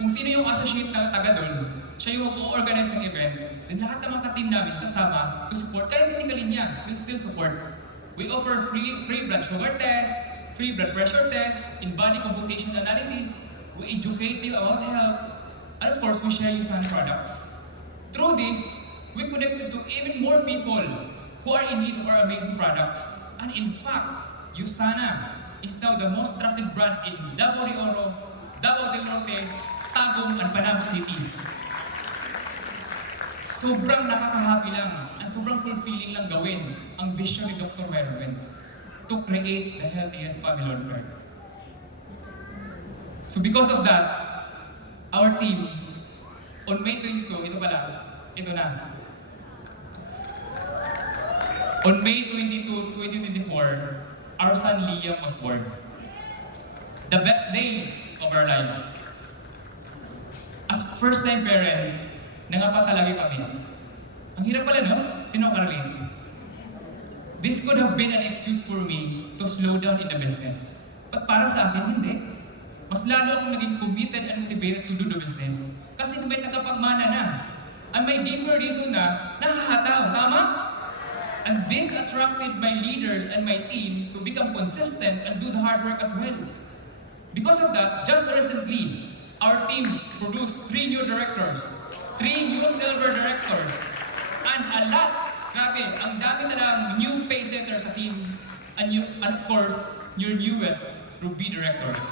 Kung sino yung associate na taga doon, siya yung mag-organize ng event, then lahat ng mga ka-team namin sasama to support. Kahit hindi kalinya, we'll still support. We offer free blood sugar test, free blood pressure test, in-body composition analysis, we educate you about health, and of course, we share Usana products. Through this, we connected to even more people who are in need of our amazing products. And in fact, Usana is now the most trusted brand in Davao de Oro, Davao del Norte, Tagum, and Panabo City. Sobrang nakaka-happy lang and sobrang fulfilling lang gawin ang vision ni Dr. Werwens to create the healthiest family on earth. So because of that, our team, on May 22, ito na. On May 22, 2024, our son Liam was born. The best days of our lives. As first-time parents, nangapa talaga kami. Ang hirap pala, no? Sino ka relate? This could have been an excuse for me to slow down in the business. But para sa akin, hindi. Mas lalo akong naging committed and motivated to do the business. Kasi may tagapagmana na. And may deeper reason na nakahataw. Tama? And this attracted my leaders and my team to become consistent and do the hard work as well. Because of that, just recently, our team produced 3 new directors, 3 new silver directors, and a lot, grabe, ang dami na lang new pay setters sa team, and of course, your newest Ruby directors.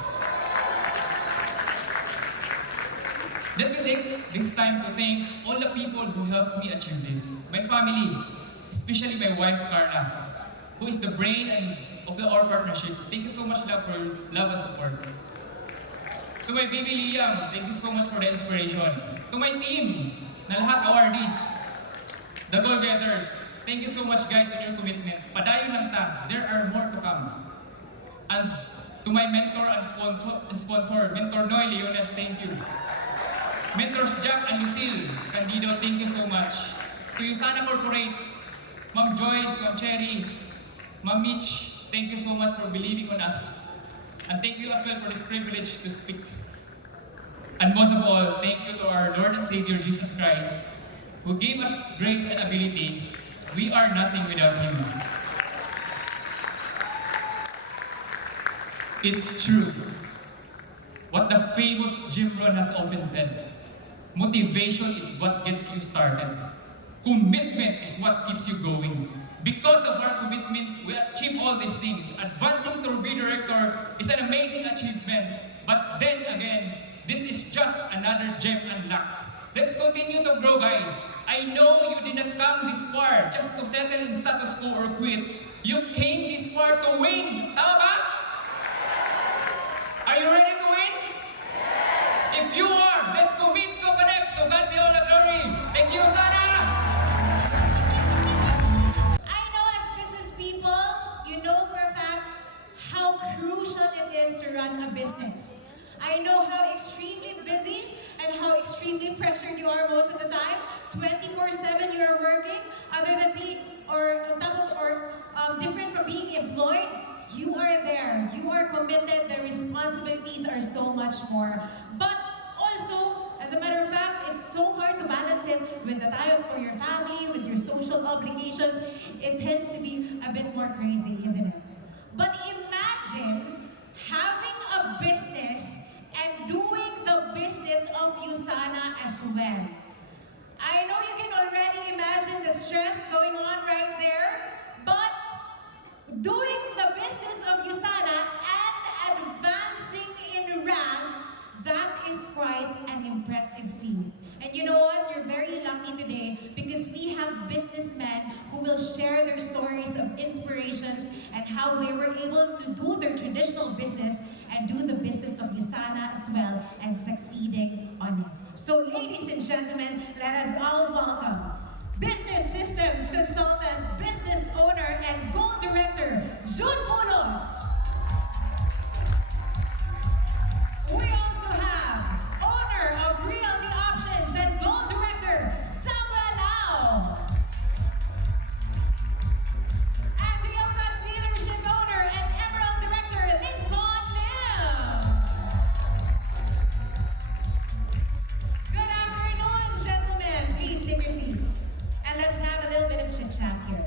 Let me take this time to thank all the people who helped me achieve this. My family, especially my wife Carla, who is the brain of our partnership. Thank you so much, love, for your love and support. To my baby Liam, thank you so much for the inspiration. To my team, na lahat awardees, the goal-getters, thank you so much guys on your commitment. Padayon lang ta, there are more to come. And to my mentor and sponsor, Mentor Noy Leones, thank you. Mentors Jack and Lucille Candido, thank you so much. To Usana Corporate, Ma'am Joyce, Ma'am Cherry, Ma'am Mitch, thank you so much for believing on us. And thank you as well for this privilege to speak. And most of all, thank you to our Lord and Savior Jesus Christ, who gave us grace and ability. We are nothing without Him. It's true. What the famous Jim Rohn has often said, motivation is what gets you started. Commitment is what keeps you going. Because of our commitment, we achieve all these things. Advancing to be director is an amazing achievement. But then again, this is just another gem unlocked. Let's continue to grow, guys. I know you did not come this far just to settle in status quo or quit. You came this far to win. Tama ba? Are you ready to win? If you are, let's commit to connect. To God be all the glory. Thank you, Usana. I know as business people, you know for a fact how crucial it is to run a business. I know how extremely busy and how extremely pressured you are most of the time. 24/7 you are working, other than being different from being employed. You are there. You are committed. The responsibilities are so much more. But also, as a matter of fact, it's so hard to balance it with the time for your family, with your social obligations. It tends to be a bit more crazy, isn't it? But imagine having a business and doing the business of Usana as well. I know you can already imagine the stress going on right there, but doing the business of Usana and advancing in rank, that is quite an impressive feat. And you know what? You're very lucky today because we have businessmen who will share their stories of inspirations and how they were able to do their traditional business and do the business of Usana as well and succeeding on it. So ladies and gentlemen, let us all welcome Business Systems Consultant, Business Owner, and Goal Director, Jun Munoz. We also have Owner of Realty Options and Goal Director, Samuel Lau. And we also have Leadership Owner and Emerald Director, Lincoln Lim. Good afternoon, gentlemen. Please take your seats. And let's have a little bit of chit-chat here.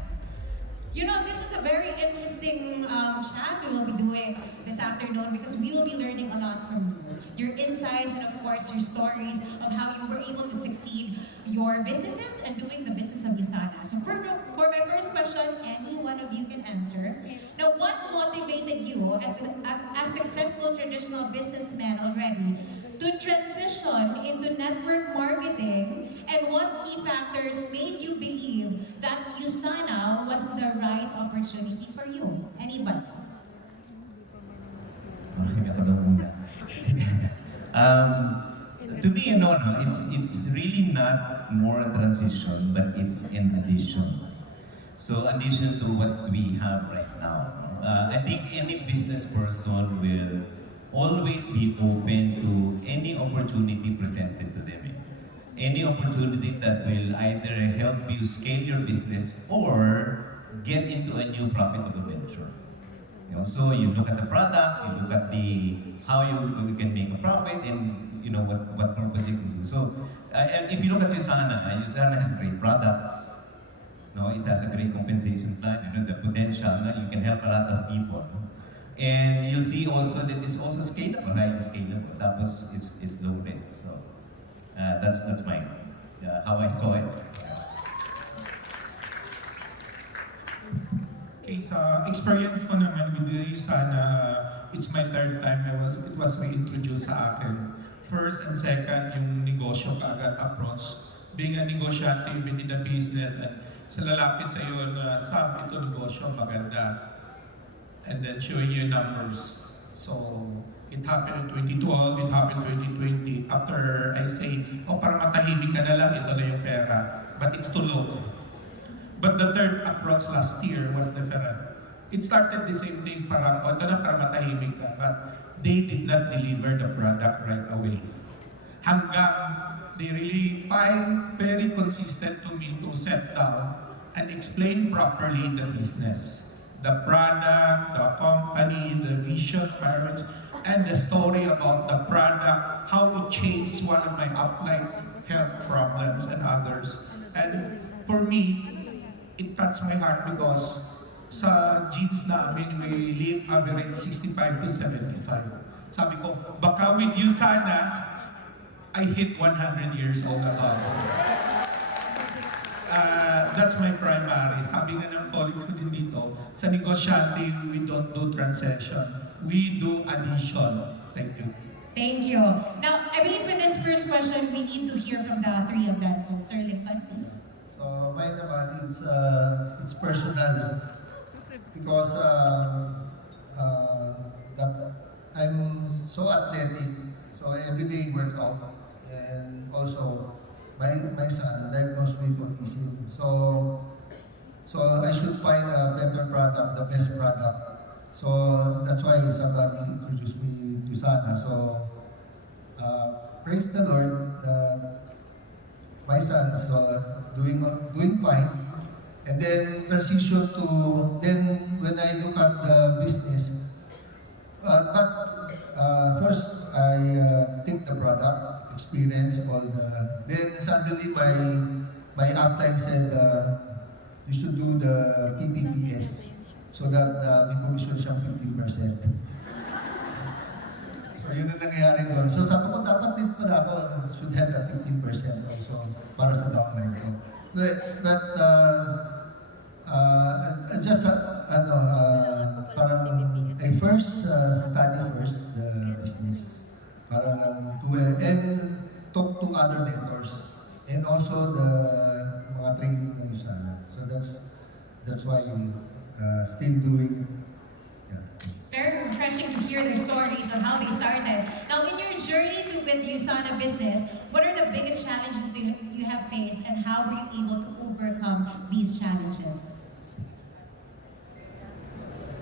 You know, this is a very interesting chat we will be doing this afternoon because we will be learning a lot from you. Your insights and of course your stories of how you were able to succeed your businesses and doing the business of Usana. So for my first question, any one of you can answer. Now, what motivated you as a successful traditional businessman already to transition into network marketing, and what key factors made you believe that Usana was the right opportunity for you? Anybody? Okay, ako daw muna. To me, it's really not more a transition, but it's an addition. So, addition to what we have right now. I think any business person will always be open to any opportunity presented to them. Any opportunity that will either help you scale your business or get into a new profitable venture. So you look at the product, you look at the how you can make a profit, and what purpose you can do. So, and if you look at Usana, Usana has great products. No, it has a great compensation plan. The potential. No? You can help a lot of people. And you'll see also that it's also scalable, highly scalable. Tapos it's low risk. So that's my how I saw it. Okay, sa experience ko naman with the Usana, it's my third time it was reintroduced sa akin. First and second, yung negosyo kaagad approach. Being a negosyante within the business and sa lalapit sa iyo na ito negosyo maganda. And then showing you numbers. So, it happened in 2012, it happened in 2020. After I say, parang matahimik ka na lang, ito na yung pera. But it's too low. But the third approach last year was different. It started the same thing, parang, ito na para matahimik ka. But they did not deliver the product right away. Hanggang they really find very consistent to me to set down and explain properly the business. The product, the company, the vision, marriage, and the story about the product, how it changed one of my upline's health problems and others. And for me, it touched my heart because sa genes namin, we live average 65 to 75. Sabi ko, baka with you sana, I hit 100 years old agad. That's my primary. Sabi nga ng colleagues ko din dito, sa negosyante, we don't do transaction. We do addition. Thank you. Thank you. Now, I believe for this first question, we need to hear from the three of them. So, Sir Lincoln, please. So mine naman, it's personal because that I'm so athletic, so everyday workout, and also my son diagnosed with autism. So I should find a better product, the best product. So that's why somebody introduced me to Usana. So praise the Lord that my son is doing fine. And then transition to, then when I look at the business, first I take the product, experience all the, then suddenly my upline said, you should do the PPPS so that may commission siyang 15%. So yun ang nangyayari doon. So sabi ko, dapat din pala ako should have a 15% also para sa downline ko. But just parang I first study first the business para to and talk to other mentors and also the mga training ng Usana. So that's why still doing. It's very refreshing to hear their stories on how they started. Now, in your journey with Usana business, what are the biggest challenges you have faced, and how were you able to overcome these challenges?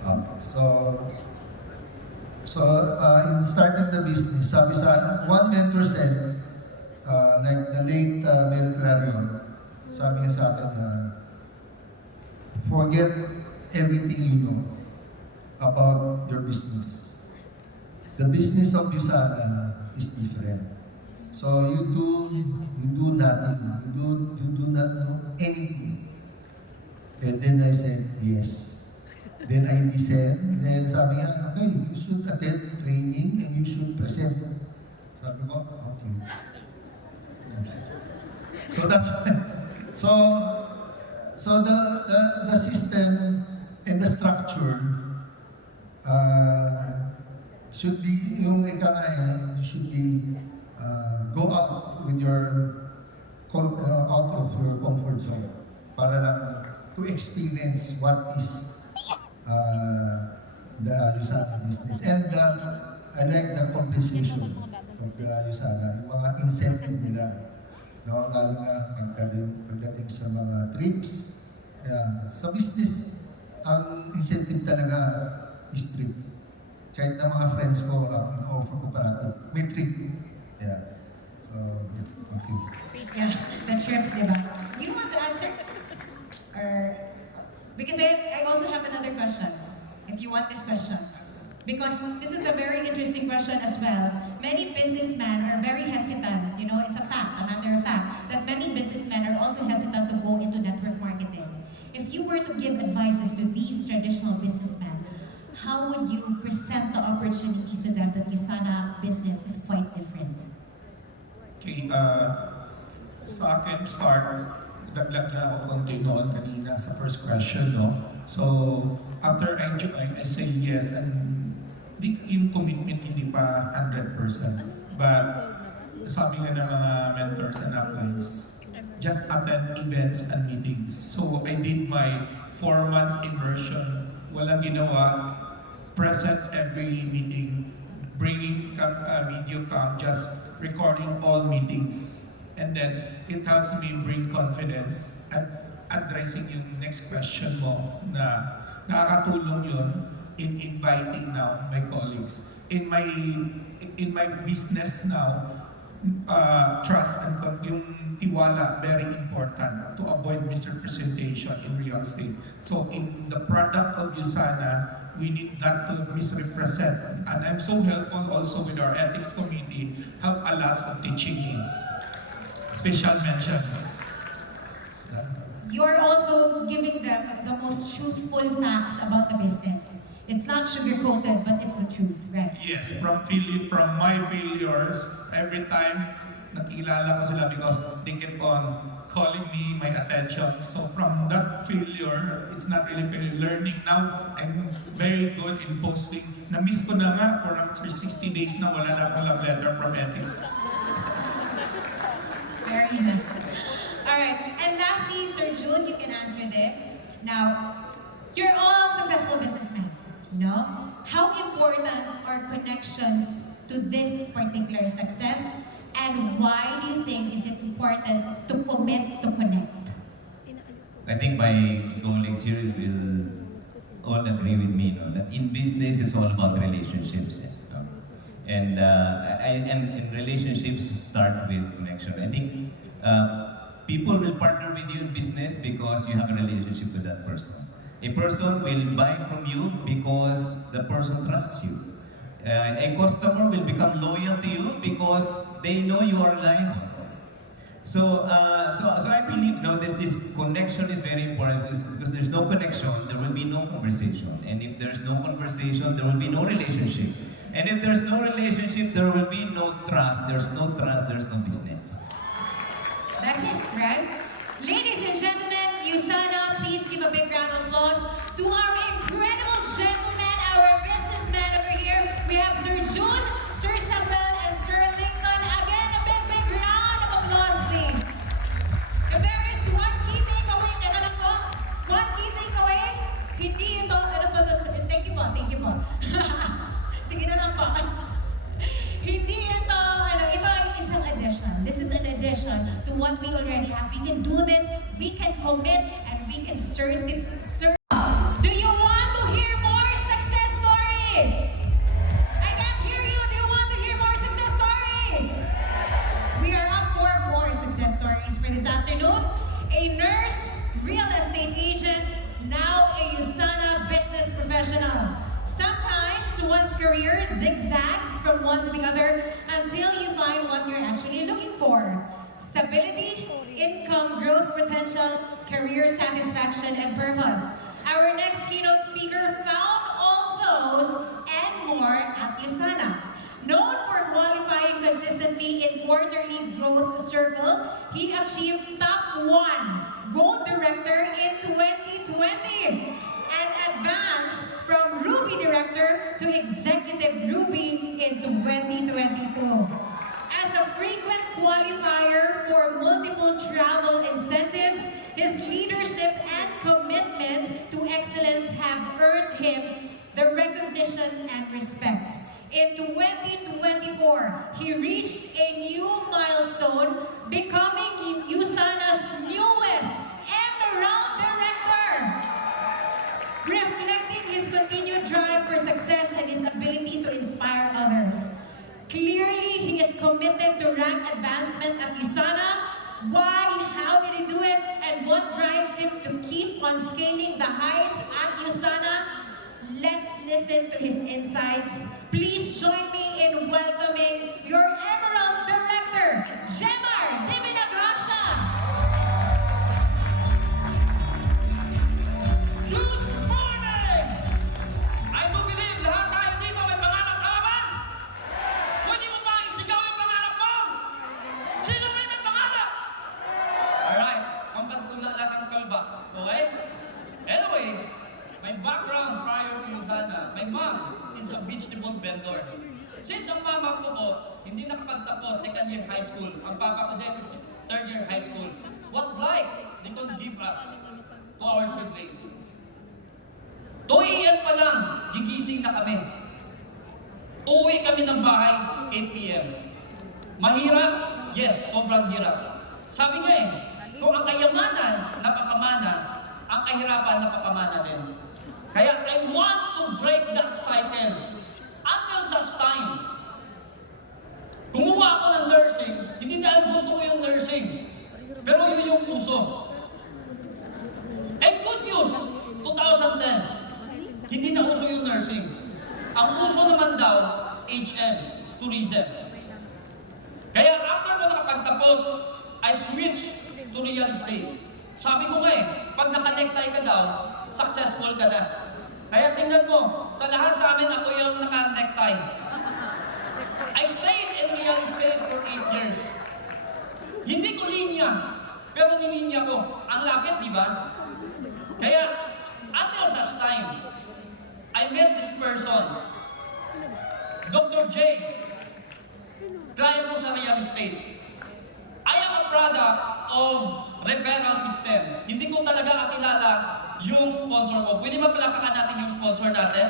In starting the business, sabi sa one mentor said, like the late Mel Clarion, sabi niya sa akin forget everything you know about your business. The business of Usana is different. So you do nothing. You do not know anything. And then I said, yes. Then I listened. Then sabi niya, okay, you should attend training and you should present. Sabi ko, okay. So that's so the system and the structure should be, yung ika nga, you should be with your out of your comfort zone para lang to experience what is the Usana business. And I like the compensation of the Usana, yung mga incentive nila. No, lalo na pagdating sa mga trips. Sa business, ang incentive talaga is trip. Kahit na mga friends ko, in-offer ko parati, may trip. Yeah. So, thank you. Yeah, the trips, diba? You want to answer? Or, because I also have another question, if you want this question. Because this is a very interesting question as well. Many businessmen are very hesitant, you know, it's a fact, a matter of fact, that many businessmen are also hesitant to go into network marketing. If you were to give advices to these traditional businessmen, how would you present the opportunities to them that Usana business is quite different? Okay, sa akin, start, dagdag na ako konti noon kanina sa first question, no? So, after I join, I say yes, and yung commitment hindi pa 100%. But, sabi nga ng mga mentors and uplines, just attend events and meetings. So, I did my 4 months immersion, walang ginawa, present every meeting, bringing video cam, just recording all meetings. And then, it helps me bring confidence at addressing yung next question mo na nakakatulong yun in inviting now my colleagues. In my business now, trust and yung tiwala, very important to avoid misrepresentation in real estate. So in the product of Usana, we need not to misrepresent. And I'm so helpful also with our ethics committee, help a lot of teaching me. Special mentions. You're also giving them the most truthful facts about the business. It's not sugar-coated, but it's the truth, right? Yes, from my failures, every time nakilala ko sila because they keep on calling me my attention. So from that failure, it's not really failure. Learning now, I'm very good in posting. Na-miss ko na nga for 60 days na wala na akong love letter from ethics. Very nice. Alright, and lastly, Sir June, you can answer this. Now, you're all successful businessmen, no? How important are connections to this particular success? And why do you think is it important to commit to connect? I think my colleagues here will all agree with me, no, that in business it's all about relationships. No? And relationships start with connection. I think people will partner with you in business because you have a relationship with that person. A person will buy from you because the person trusts you. A customer will become loyal to you because they know you are reliable. So I believe now this connection is very important because there's no connection, there will be no conversation. And if there's no conversation, there will be no relationship. And if there's no relationship, there will be no trust. There's no trust, there's no business. That's it, right? Ladies and gentlemen, Usana, please give a big round of applause to our incredible gentlemen, our businessmen over here. We have Sir June, Sir Samuel, and Sir Lincoln. Again, a big round of applause, please. If there is one key takeaway, teka lang po, one key takeaway, hindi ito, thank you po. Sige na lang po. Hindi ito, ito ay isang addition. This is an addition to what we already have. We can do this, we can commit, and we can certify. Do you want to hear more success stories? I can't hear you. Do you want to hear more success stories? We are up for more success stories for this afternoon. A nurse, real estate agent, now a Usana business professional. Sometimes one's career zigzags from one to the other until you find what you're actually looking for. Stability, income, growth potential, career satisfaction, and purpose. Our next keynote speaker found all those and more at Usana. Known for qualifying consistently in quarterly growth circle, he achieved top 1 gold director in 2020 and advanced from Ruby Director to Executive Ruby in 2022. As a frequent qualifier for multiple travel incentives, his leadership and commitment to excellence have earned him the recognition and respect. In 2024, he reached a new milestone, becoming Usana's newest Emerald Director, reflecting his continued drive for success and his ability to inspire others. Clearly, he is committed to rank advancement at Usana. Why, how did he do it, and what drives him to keep on scaling the heights at Usana? Let's listen to his insights. Please join me in welcoming your Emerald Director, Jemar Divina Gracia. Good morning! I do believe lahat tayo dito may pangarap na naman. Pwede mo ba isigaw yung pangarap mo? Sino may pangarap? Alright, pampatula lang ang kalba. Okay? Anyway, my background prior to Usana, my mom is a vegetable vendor. Since ang mama ko po, hindi nakapagtapos second year high school, ang papa ko din is third year high school. What life they could give us to our siblings? 2 AM pa lang, gigising na kami. Uuwi kami ng bahay, 8 PM. Mahirap? Yes, sobrang hirap. Sabi nga kung ang kayamanan napapamana, ang kahirapan napapamana din. Kaya I want to break that cycle. Until such time, kumuha ako ng nursing, hindi dahil gusto ko yung nursing, pero yun yung puso. And good news, 2010, hindi na uso yung nursing. Ang uso naman daw, HM, tourism. Kaya after ko nakapagtapos, I switched to real estate. Sabi ko pag naka-necktie ka daw, successful ka na. Kaya tingnan mo, sa lahat sa amin ako yung naka-necktie. I stayed in real estate for 8 years. Hindi ko linya, pero nilinya ko. Ang lapit, di ba? Kaya, until such time, I met this person, Dr. J, client ko sa real estate. I am a product of referral system. Hindi ko talaga kakilala yung sponsor ko. Pwede ba palapakan natin yung sponsor natin?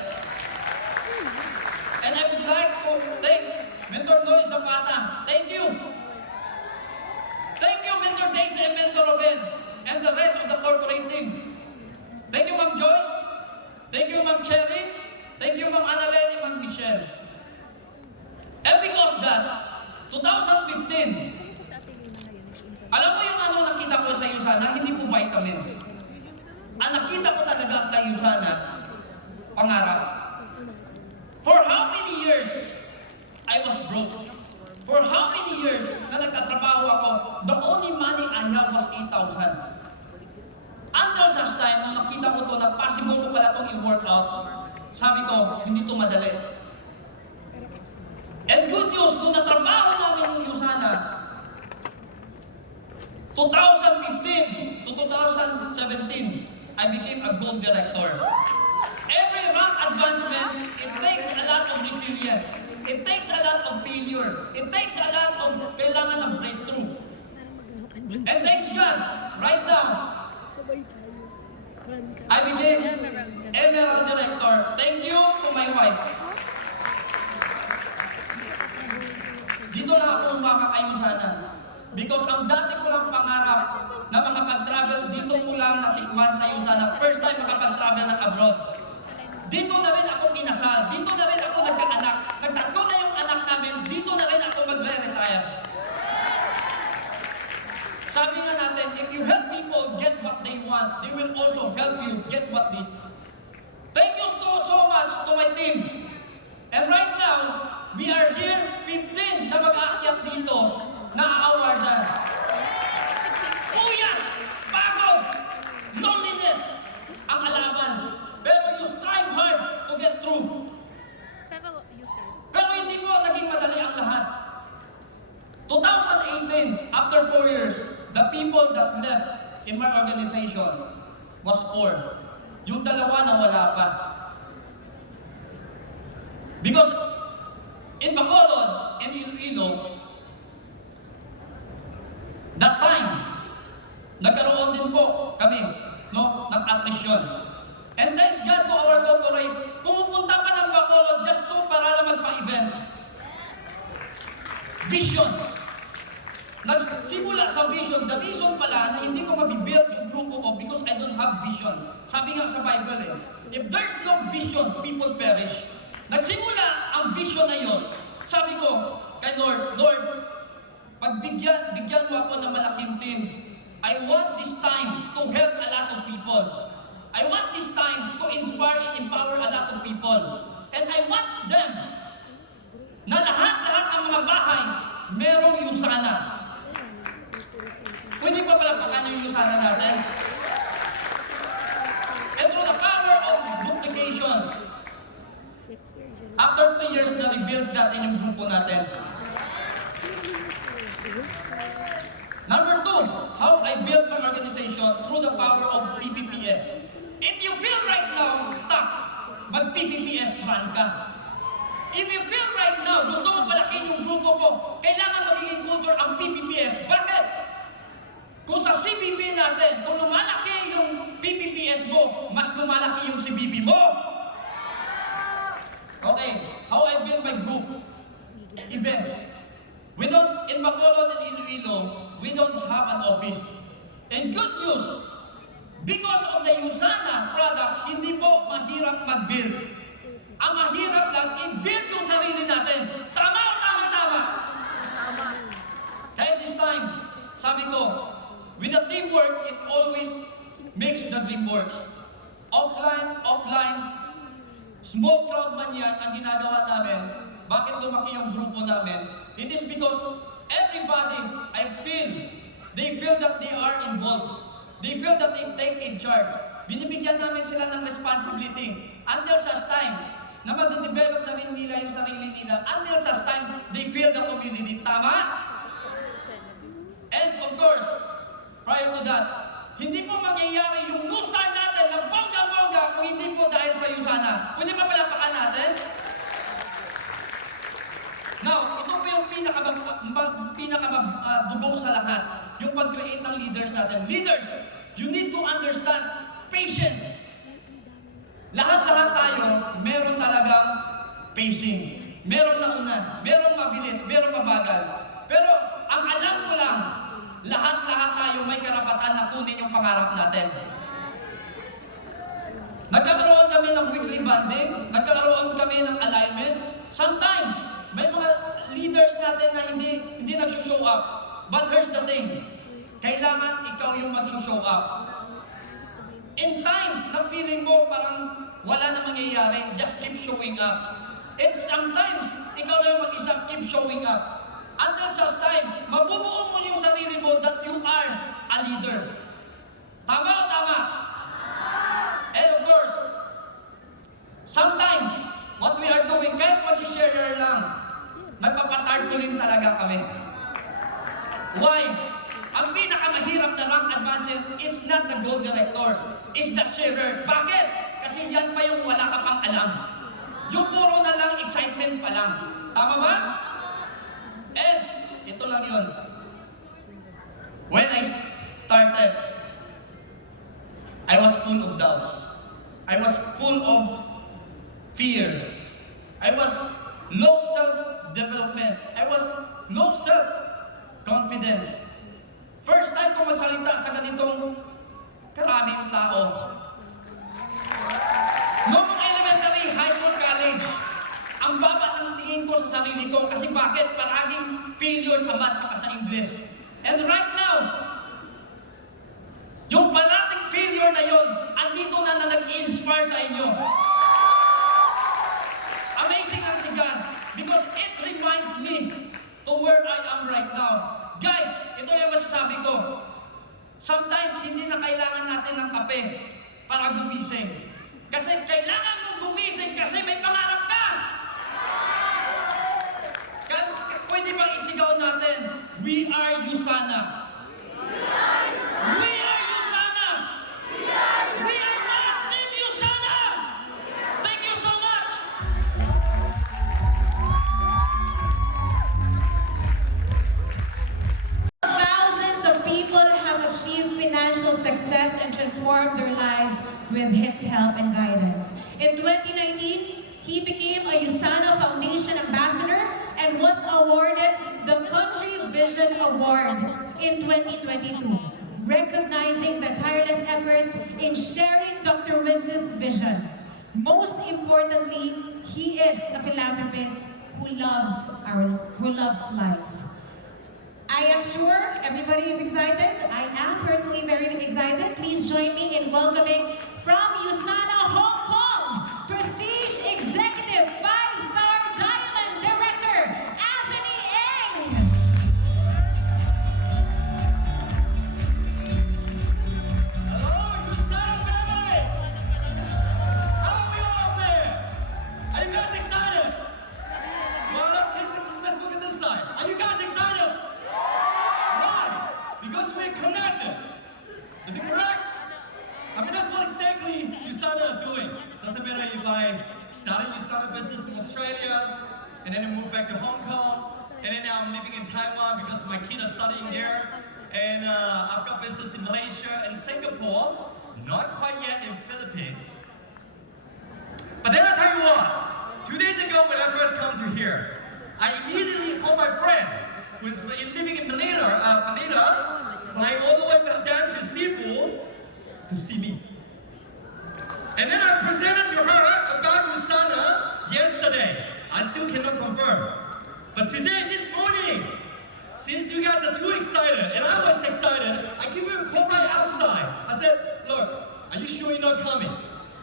And I would like to thank Mentor Noy Zapata. Thank you. Thank you, Mentor Daisy and Mentor Robin, and the rest of the corporate team. Thank you, Ma'am Joyce. Thank you, Ma'am Cherry. Thank you, Ma'am Annalene, Ma'am Michelle. And because that, 2015, alam mo yung nakita ko sa Usana, hindi po vitamins. Ang nakita ko talaga kay Usana, pangarap. For how many years I was broke? For how many years na nagtatrabaho ako, the only money I have was 8,000. Until such time, nung nakita ko to na possible ko pala itong i-work out, sabi ko, hindi to madali. And good news, nung natrabaho namin ng Usana, 2015 to 2017, I became a gold director. Every rank advancement, it takes a lot of resilience. It takes a lot of failure. It takes a lot of kailangan ng breakthrough. And thanks God, right now, I became Emerald Director. Thank you to my wife. Dito lang ako makakayo sana. Because ang dati ko lang pangarap na makapag-travel, dito ko lang natikman sa Usana. First time makapag-travel na abroad. Dito na rin ako kinasal. Dito na rin ako nagkaanak. Nagtatlo na yung anak namin. Dito na rin ako magre-retire. Sabi nga natin, if you help people get what they want, they will also help you get what they need. Thank you so much to my team. And right now, we are here, 15 na mag-aakyat dito na awardan. Uyan! Pagod! Loneliness! Ang alaman. Pero you strive hard to get through. Pero hindi mo naging madali ang lahat. 2018, after 4 years, the people that left in my organization was 4. Yung dalawa na wala pa. Because in Bacolod and Iloilo, nagkaroon din po kami, no, ng attrition. And thanks God to our corporate, pumupunta pa ng Bacolod just to para lang magpa-event. Vision. Nagsimula sa vision. The reason pala na hindi ko mabibuild yung grupo ko because I don't have vision. Sabi nga sa Bible if there's no vision, people perish. Nagsimula ang vision na yun. Sabi ko kay Lord, bigyan mo ako ng malaking team. I want this time to help a lot of people. I want this time to inspire and empower a lot of people. And I want them na lahat-lahat ng mga bahay merong Usana. Pwede pa palakpakan yung Usana natin? And through the power of duplication, after 3 years na rebuild natin yung grupo natin. Number 2, how I build my organization through the power of PPPS. If you feel right now stuck, mag-PPPS run ka. If you feel right now, gusto mo palakin yung grupo ko, kailangan magiging culture ang PPPS. Bakit? Kung sa CBB natin, kung lumalaki yung PPPS mo, mas lumalaki yung CBB mo. Okay, how I build my group? Events. In Bacolod and Iloilo, we don't have an office. And good news, because of the Usana products, hindi po mahirap mag-build. Ang mahirap lang, i-build yung sarili natin. Tama o tama? Kaya this time, sabi ko, with the teamwork, it always makes the dream works. Offline, small crowd man yan ang ginagawa namin. Bakit lumaki yung grupo namin? It is because everybody, they feel that they are involved. They feel that they take in charge. Binibigyan namin sila ng responsibility. Until such time, na madidevelop na rin nila yung sarili nila. Until such time, they feel the community. Tama? And of course, prior to that, hindi po mangyayari yung new star natin ng bongga-bongga kung hindi po dahil sa Usana. Pwede ba palapakan natin? Now, ito po yung pinaka-dugo sa lahat. Yung pag-create ng leaders natin. Leaders, you need to understand patience. Lahat-lahat tayo, meron talagang pacing. Meron na una, meron mabilis, meron mabagal. Pero ang alam ko lang, lahat-lahat tayo may karapatan na kunin yung pangarap natin. Nagkakaroon kami ng weekly bonding, nagkakaroon kami ng alignment. Sometimes, may mga leaders natin na hindi nag-show up. But here's the thing, kailangan ikaw yung mag-show up. In times na feeling mo parang wala na mangyayari, just keep showing up. And sometimes, ikaw lang yung mag-isa, keep showing up. Until such time, mabubuo mo yung sarili mo that you are a leader. Tama o tama? And of course, sometimes, what we are doing, kahit mag-share lang, nagpapatarpulin talaga kami. Why? Ang pinakamahirap na rank advancement, it's not the goal director, it's the sharer. Bakit? Kasi yan pa yung wala ka pang alam. Yung puro na lang excitement pa lang. Tama ba? And, ito lang yun. When I started, I was full of doubts. I was full of fear. I was low self-development. I was low self-confidence. First time ko magsalita sa ganitong karaming tao. Noong elementary, high school, college, ang baba ng tingin ko sa sarili ko kasi bakit? Paraging failure sa math saka sa English. And right now, yung parating failure na yon, andito na nag-inspire sa inyo. Amazing ang si God because it reminds me to where I am right now. Guys, ito yung masasabi ko. Sometimes, hindi na kailangan natin ng kape para gumising. Kasi kailangan mong gumising kasi may pangarap ka. Pwede bang isigaw natin, we are Usana. We are Usana. We are Team Usana. Thank you so much. Thousands of people have achieved financial success and transformed their lives with his help and guidance. In 2019, he became a Usana Foundation Ambassador and was awarded the Country Vision Award in 2022, recognizing the tireless efforts in sharing Dr. Vince's vision. Most importantly, he is a philanthropist who loves life. I am sure everybody is excited. I am personally very excited. Please join me in welcoming from Usana, Hong Kong, Prestige Executive 5-Star Diamond Director, Anthony Eng. Hello, Usana family! How are we all there? Are you guys excited? Well, let's look at this side. Are you guys excited? Why? Because we're connected. Is it correct? I mean, that's what exactly Usana are doing. Doesn't matter if I started Usana business in Australia, and then I moved back to Hong Kong, and then now I'm living in Taiwan because my kids are studying there, and I've got business in Malaysia and Singapore, not quite yet in Philippines. But then I tell you what, 2 days ago when I first come to here, I immediately called my friend who's living in Manila, flying all the way down to Cebu to see me. And then I presented to her about Usana yesterday. I still cannot confirm. But today, this morning, since you guys are too excited, and I was excited, I gave her a call right outside. I said, look, are you sure you're not coming?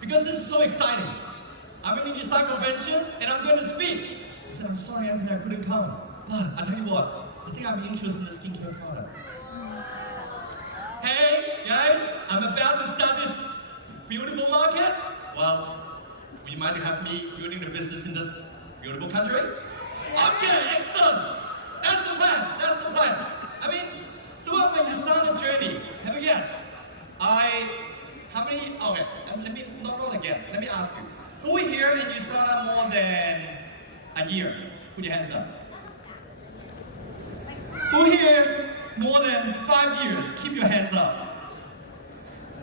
Because this is so exciting. I'm in the Usana convention, and I'm going to speak. I said, I'm sorry, Anthony, I couldn't come. But I tell you what, I think I'm interested in the skincare product. Hey, guys, I'm about to start this beautiful market. Well, would you mind to have me building the business in this beautiful country? Okay, excellent. That's the plan. That's the plan. I mean, throughout my Usana journey, have a guess. Okay, let me, not a guess. Let me ask you. Who here in Usana more than a year? Put your hands up. Who here more than 5 years? Keep your hands up.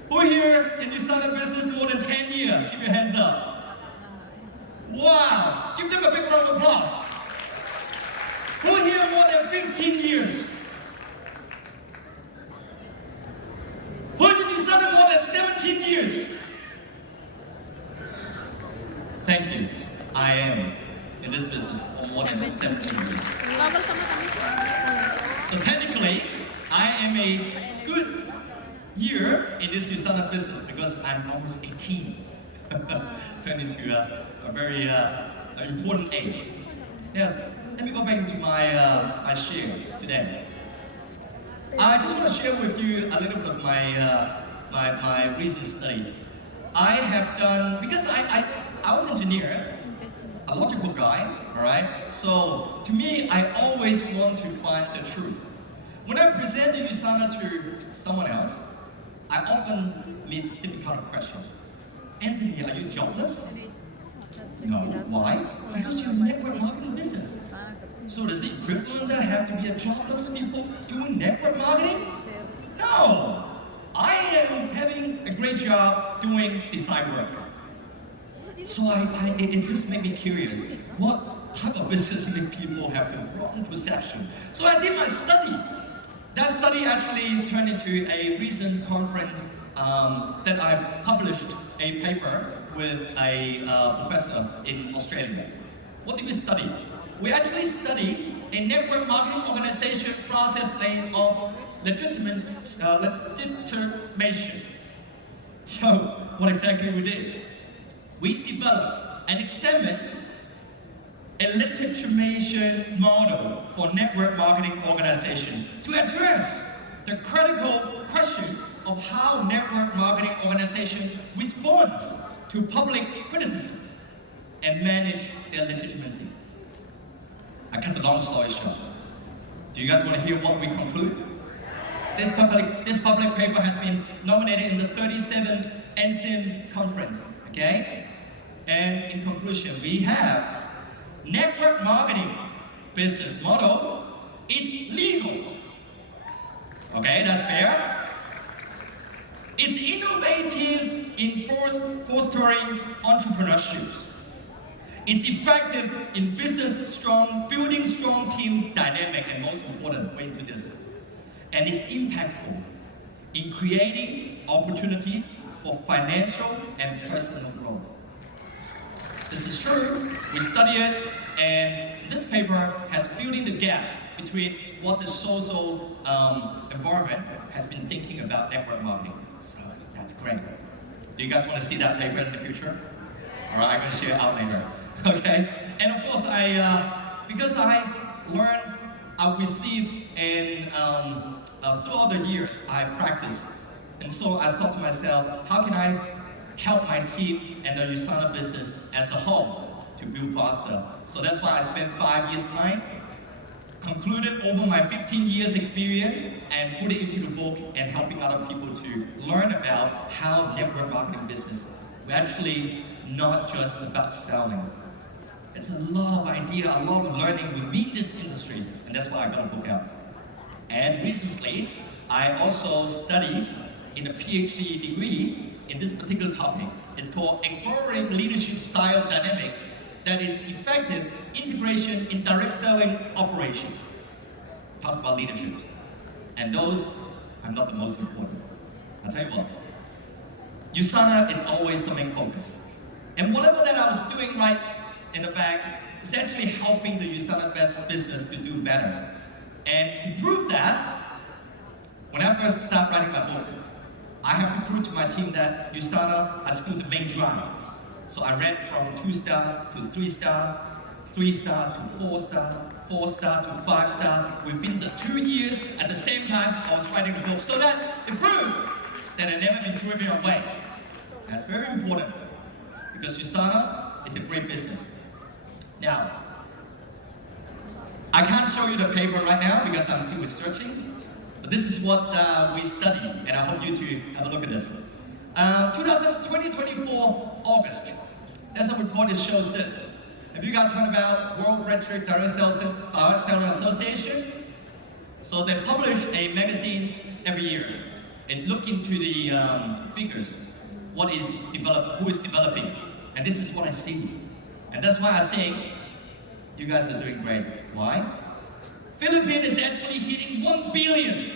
Who here in Usana business more than 10 years? Keep your hands up. Wow! Give them a big round of applause. Who here more than 15 years? Who's in Usana more than 17 years? Thank you. I am in this business for more than 17 years. So technically, I am a good year in this Usana business because I'm almost 18. Turning to a very important age. Yes, let me go back to my share today. I just want to share with you a little bit of my recent study. I have done, because I was an engineer, a logical guy, all right? So to me, I always want to find the truth. When I present the Usana to someone else, I often meet difficult questions. Anthony, are you jobless? No. Why? Because you're in network marketing business. So does the equivalent that have to be a jobless people doing network marketing? No. I am having a great job doing design work. So it just made me curious. What type of business make people have the wrong perception? So I did my study. That study actually turned into a recent conference that I published a paper with a professor in Australia. What did we study? We actually studied a network marketing organization process of legitimation. So what exactly we did? We developed and examined a legitimation model for network marketing organization to address the critical question of how network marketing organizations respond to public criticism and manage their legitimacy. I cut the long story short. Do you guys want to hear what we conclude? This public paper has been nominated in the 37th NSIM conference, okay? And in conclusion, we have network marketing business model. It's legal. Okay, that's fair. It's innovative in fostering entrepreneurship. It's effective in building strong team dynamic, and most important way to this. And it's impactful in creating opportunity for financial and personal growth. This is true, we study it, and this paper has filled in the gap between what the social environment has been thinking about network marketing. So that's great. Do you guys want to see that paper in the future? All right, I'm going to share it out later. Okay, and of course, because I learned, I received, and throughout the years, I practiced, and so I thought to myself, how can I help my team and the Usana business as a whole to build faster? So that's why I spent 5 years' time, concluded over my 15 years experience, and put it into the book and helping other people to learn about how network marketing business. We're actually not just about selling. It's a lot of idea, a lot of learning within this industry, and that's why I got a book out. And recently, I also studied in a PhD degree in this particular topic. It's called Exploring Leadership Style Dynamic that is effective integration in direct selling operation. Talks about leadership. And those are not the most important. I'll tell you what, Usana is always the main focus. And whatever that I was doing right in the back is actually helping the Usana business to do better. And to prove that, when I first started writing my book, I have to prove to my team that Usana is still the main drive. So I read from 2-star to 3-star, 3-star to 4-star, 4-star to 5-star within the 2 years. At the same time, I was writing the book, so that it proved that I've never been driven away. That's very important because Usana is a great business. Now, I can't show you the paper right now because I'm still researching, but this is what we studied, and I hope you to have a look at this. 2024 August, there's a report that shows this. Have you guys heard about World Frederick Direct Selling Association? So they publish a magazine every year and look into the figures, who is developing, and this is what I see. And that's why I think you guys are doing great. Why? Philippines is actually hitting $1 billion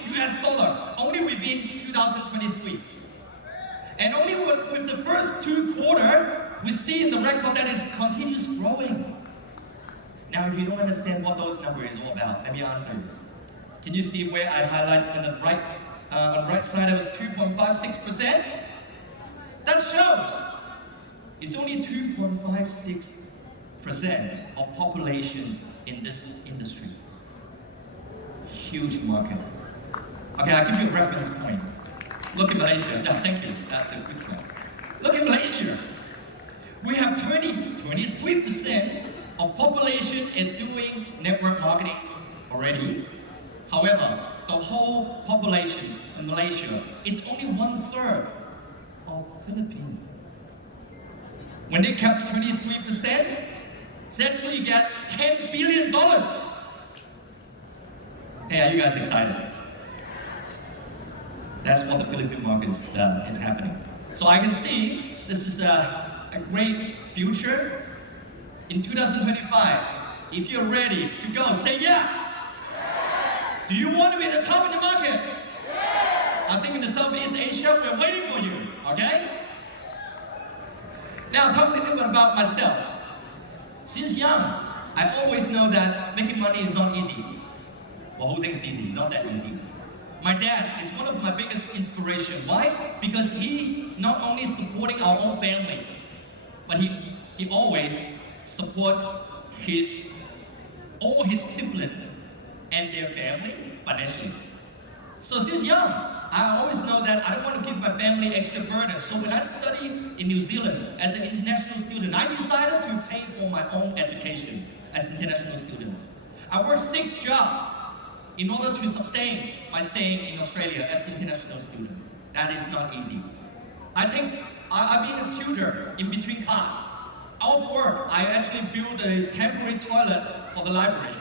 only within 2023. And only with the first 2 quarters, we see in the record that it continues growing. Now, if you don't understand what those numbers is all about, let me answer you. Can you see where I highlighted on the right side, it was 2.56%? That shows it's only 2.56% of population in this industry. Huge market. Okay, I'll give you a reference point. Look in Malaysia. Yeah, thank you. That's a good point. Look in Malaysia. We have 23% of population in doing network marketing already. However, the whole population in Malaysia, it's only 1/3 of Philippines. When they capture 23%, they actually get $10 billion. Hey, are you guys excited? That's what the Philippine market is happening. So I can see this is a great future. In 2025, if you're ready to go, say yeah. Do you want to be at the top of the market? I think in the Southeast Asia, we're waiting for you, okay? Now, talk a little bit about myself. Since young, I always know that making money is not easy. Well, who thinks easy? It's not that easy. My dad is one of my biggest inspirations. Why? Because he not only supporting our own family, but he always support all his siblings and their family financially. So since young, I always know that I don't want to give my family extra burden. So when I studied in New Zealand as an international student, I decided to pay for my own education as an international student. I worked 6 jobs in order to sustain my stay in Australia as an international student. That is not easy. I think I've been a tutor in between class. Out of work, I actually built a temporary toilet for the library.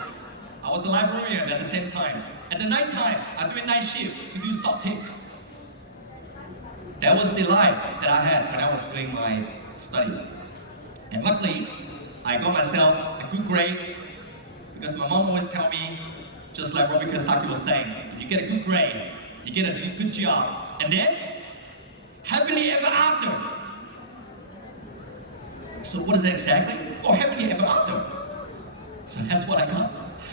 I was a librarian at the same time. At the night time, I do a night shift to do stock take. That was the life that I had when I was doing my study. And luckily, I got myself a good grade because my mom always tell me, just like Robert Kiyosaki was saying, if you get a good grade, you get a good job, and then happily ever after. So what is that exactly? Oh, happily ever after. So that's what I got.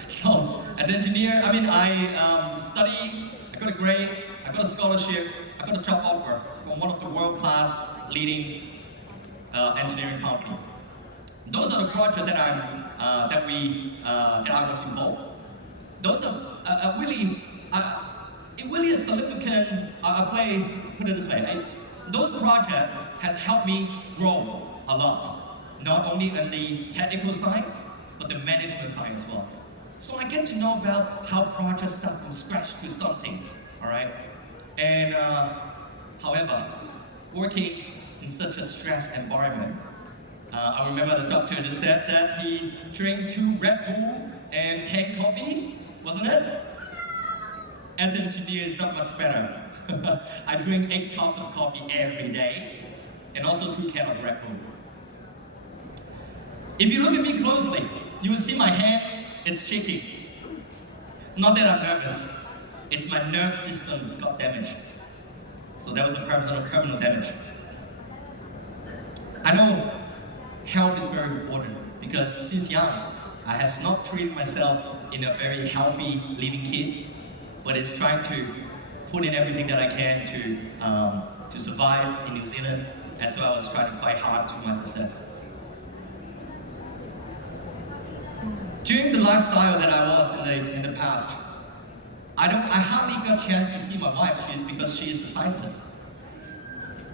So as an engineer, I study, I got a grade, I got a scholarship, I got a job offer from one of the world-class leading engineering company. Those are the projects that I was involved. Those are really, it really is significant. Put it this way, those projects has helped me grow a lot, not only on the technical side, but the management side as well. So I get to know about how projects start from scratch to something, all right? And however, working in such a stressed environment, I remember the doctor just said that he drank 2 Red Bull and 10 coffee, wasn't it? As an engineer, it's not much better. I drink 8 cups of coffee every day, and also 2 cans of Red Bull. If you look at me closely, you will see my hand, it's shaking. Not that I'm nervous, it's my nerve system got damaged. So that was a permanent damage. I know health is very important because since young, I have not treated myself in a very healthy living kit, but it's trying to put in everything that I can to survive in New Zealand, as well as trying to fight hard to my success. During the lifestyle that I was in the past, I hardly got a chance to see my wife because she is a scientist.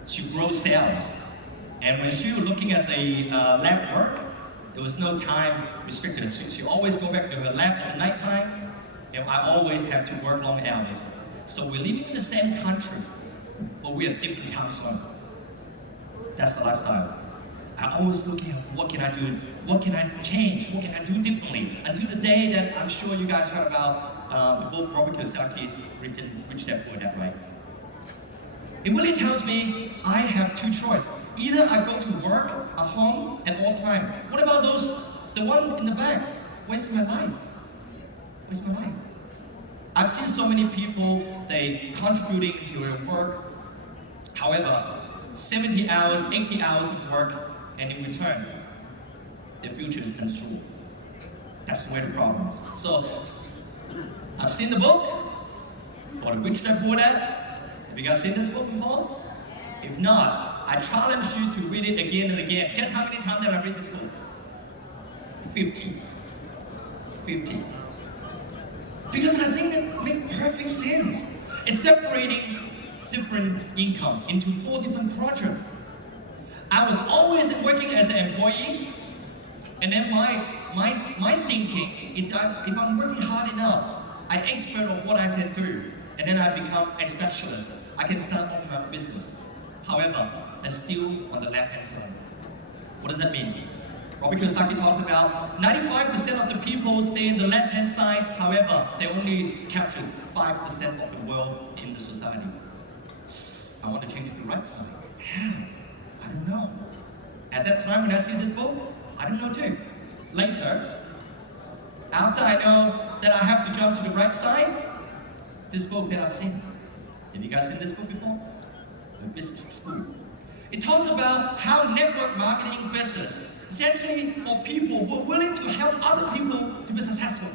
She grows cells. And when she was looking at the lab work, there was no time restricted. She always go back to her lab at the night time, and I always have to work long hours. So we're living in the same country, but we're at different time zones. That's the lifestyle. I always look at what can I do, what can I change, what can I do differently, until the day that I'm sure you guys heard about the book Robert Kiyosaki's written Rich Dad Poor Dad, right? It really tells me I have 2 choices. Either I go to work at home at all time. What about the one in the back? Where's my life? Where's my life? I've seen so many people, they contributing to their work. However, 70 hours, 80 hours of work, and in return, their future is unsure. That's where the problem is. So, I've seen the book, or the Rich Dad Poor Dad. Have you guys seen this book before? If not, I challenge you to read it again and again. Guess how many times that I read this book? 50. 50. Because I think that makes perfect sense. It's separating different income into 4 different projects. I was always working as an employee, and then my thinking is that if I'm working hard enough, I'm expert of what I can do, and then I become a specialist. I can start my business. However, I'm still on the left-hand side. What does that mean? Robert Kiyosaki talks about 95% of the people stay in the left-hand side, however, they only capture 5% of the world in the society. I want to change to the right side. How? I don't know. At that time when I see this book, I don't know too. Later, after I know that I have to jump to the right side, this book that I've seen. Have you guys seen this book before? The Business School. It talks about how network marketing business, essentially for people who are willing to help other people to be successful.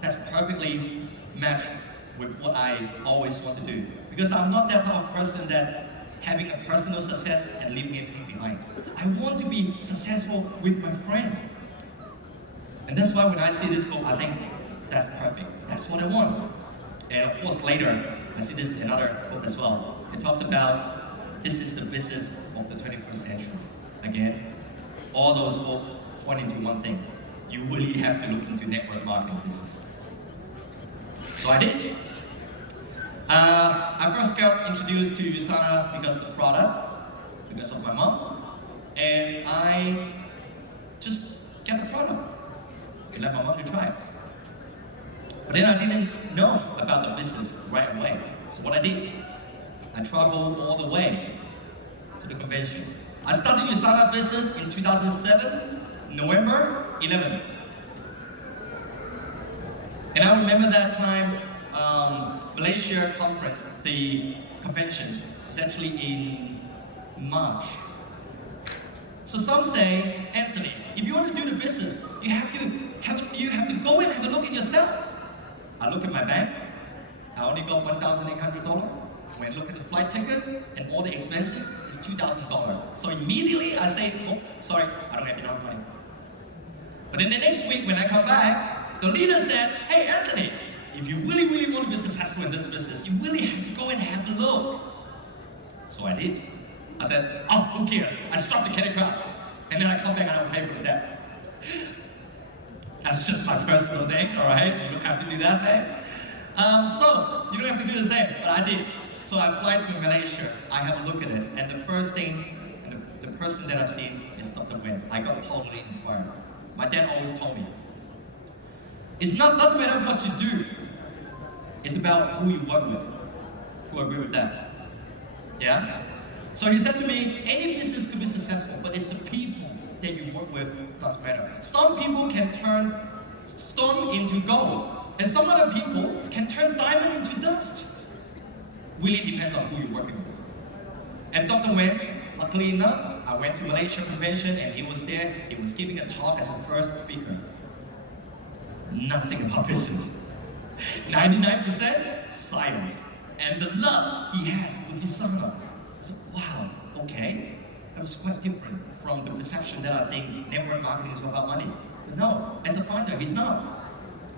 That's perfectly matched with what I always want to do. Because I'm not that type of person that having a personal success and leaving everything behind. I want to be successful with my friend. And that's why when I see this book, I think that's perfect. That's what I want. And of course later, I see this in another book as well. It talks about this is the business of the 21st century. Again, all those books pointing to one thing. You really have to look into network marketing business. So I did. I first got introduced to Usana because of the product, because of my mom, and I just get the product and let my mom to try it. But then I didn't know about the business right away. So what I did, I traveled all the way to the convention. I started Usana business in 2007, November 11th. And I remember that time, Malaysia conference, the convention was actually in March. So some say, Anthony, if you want to do the business, you have to go and have a look at yourself. I look at my bank. I only got $1,800. When I look at the flight ticket and all the expenses, it's $2,000. So immediately I say, oh, sorry, I don't have enough money. But then the next week when I come back, the leader said, hey Anthony, if you really, really want to be successful in this business, you really have to go and have a look. So I did. I said, oh, who cares? I stopped the credit card. And then I come back and I'll pay for the debt. That's just my personal thing, all right? You don't have to do that same. So, you don't have to do the same, but I did. So I fly to Malaysia, I have a look at it, and the first thing, and the person that I've seen is Dr. Wentz. I got totally inspired. My dad always told me, doesn't matter what you do, it's about who you work with. Who agree with that? Yeah? So he said to me, any business could be successful, but it's the people that you work with doesn't matter. Some people can turn stone into gold, and some other people can turn diamond into dust. Really depends on who you're working with. And Dr. Wentz, luckily enough, I went to Malaysia convention and he was there. He was giving a talk as a first speaker. Nothing about business. 99% science. And the love he has with Usana. I said, wow, okay. That was quite different from the perception that I think network marketing is all about money. But no, as a founder, he's not.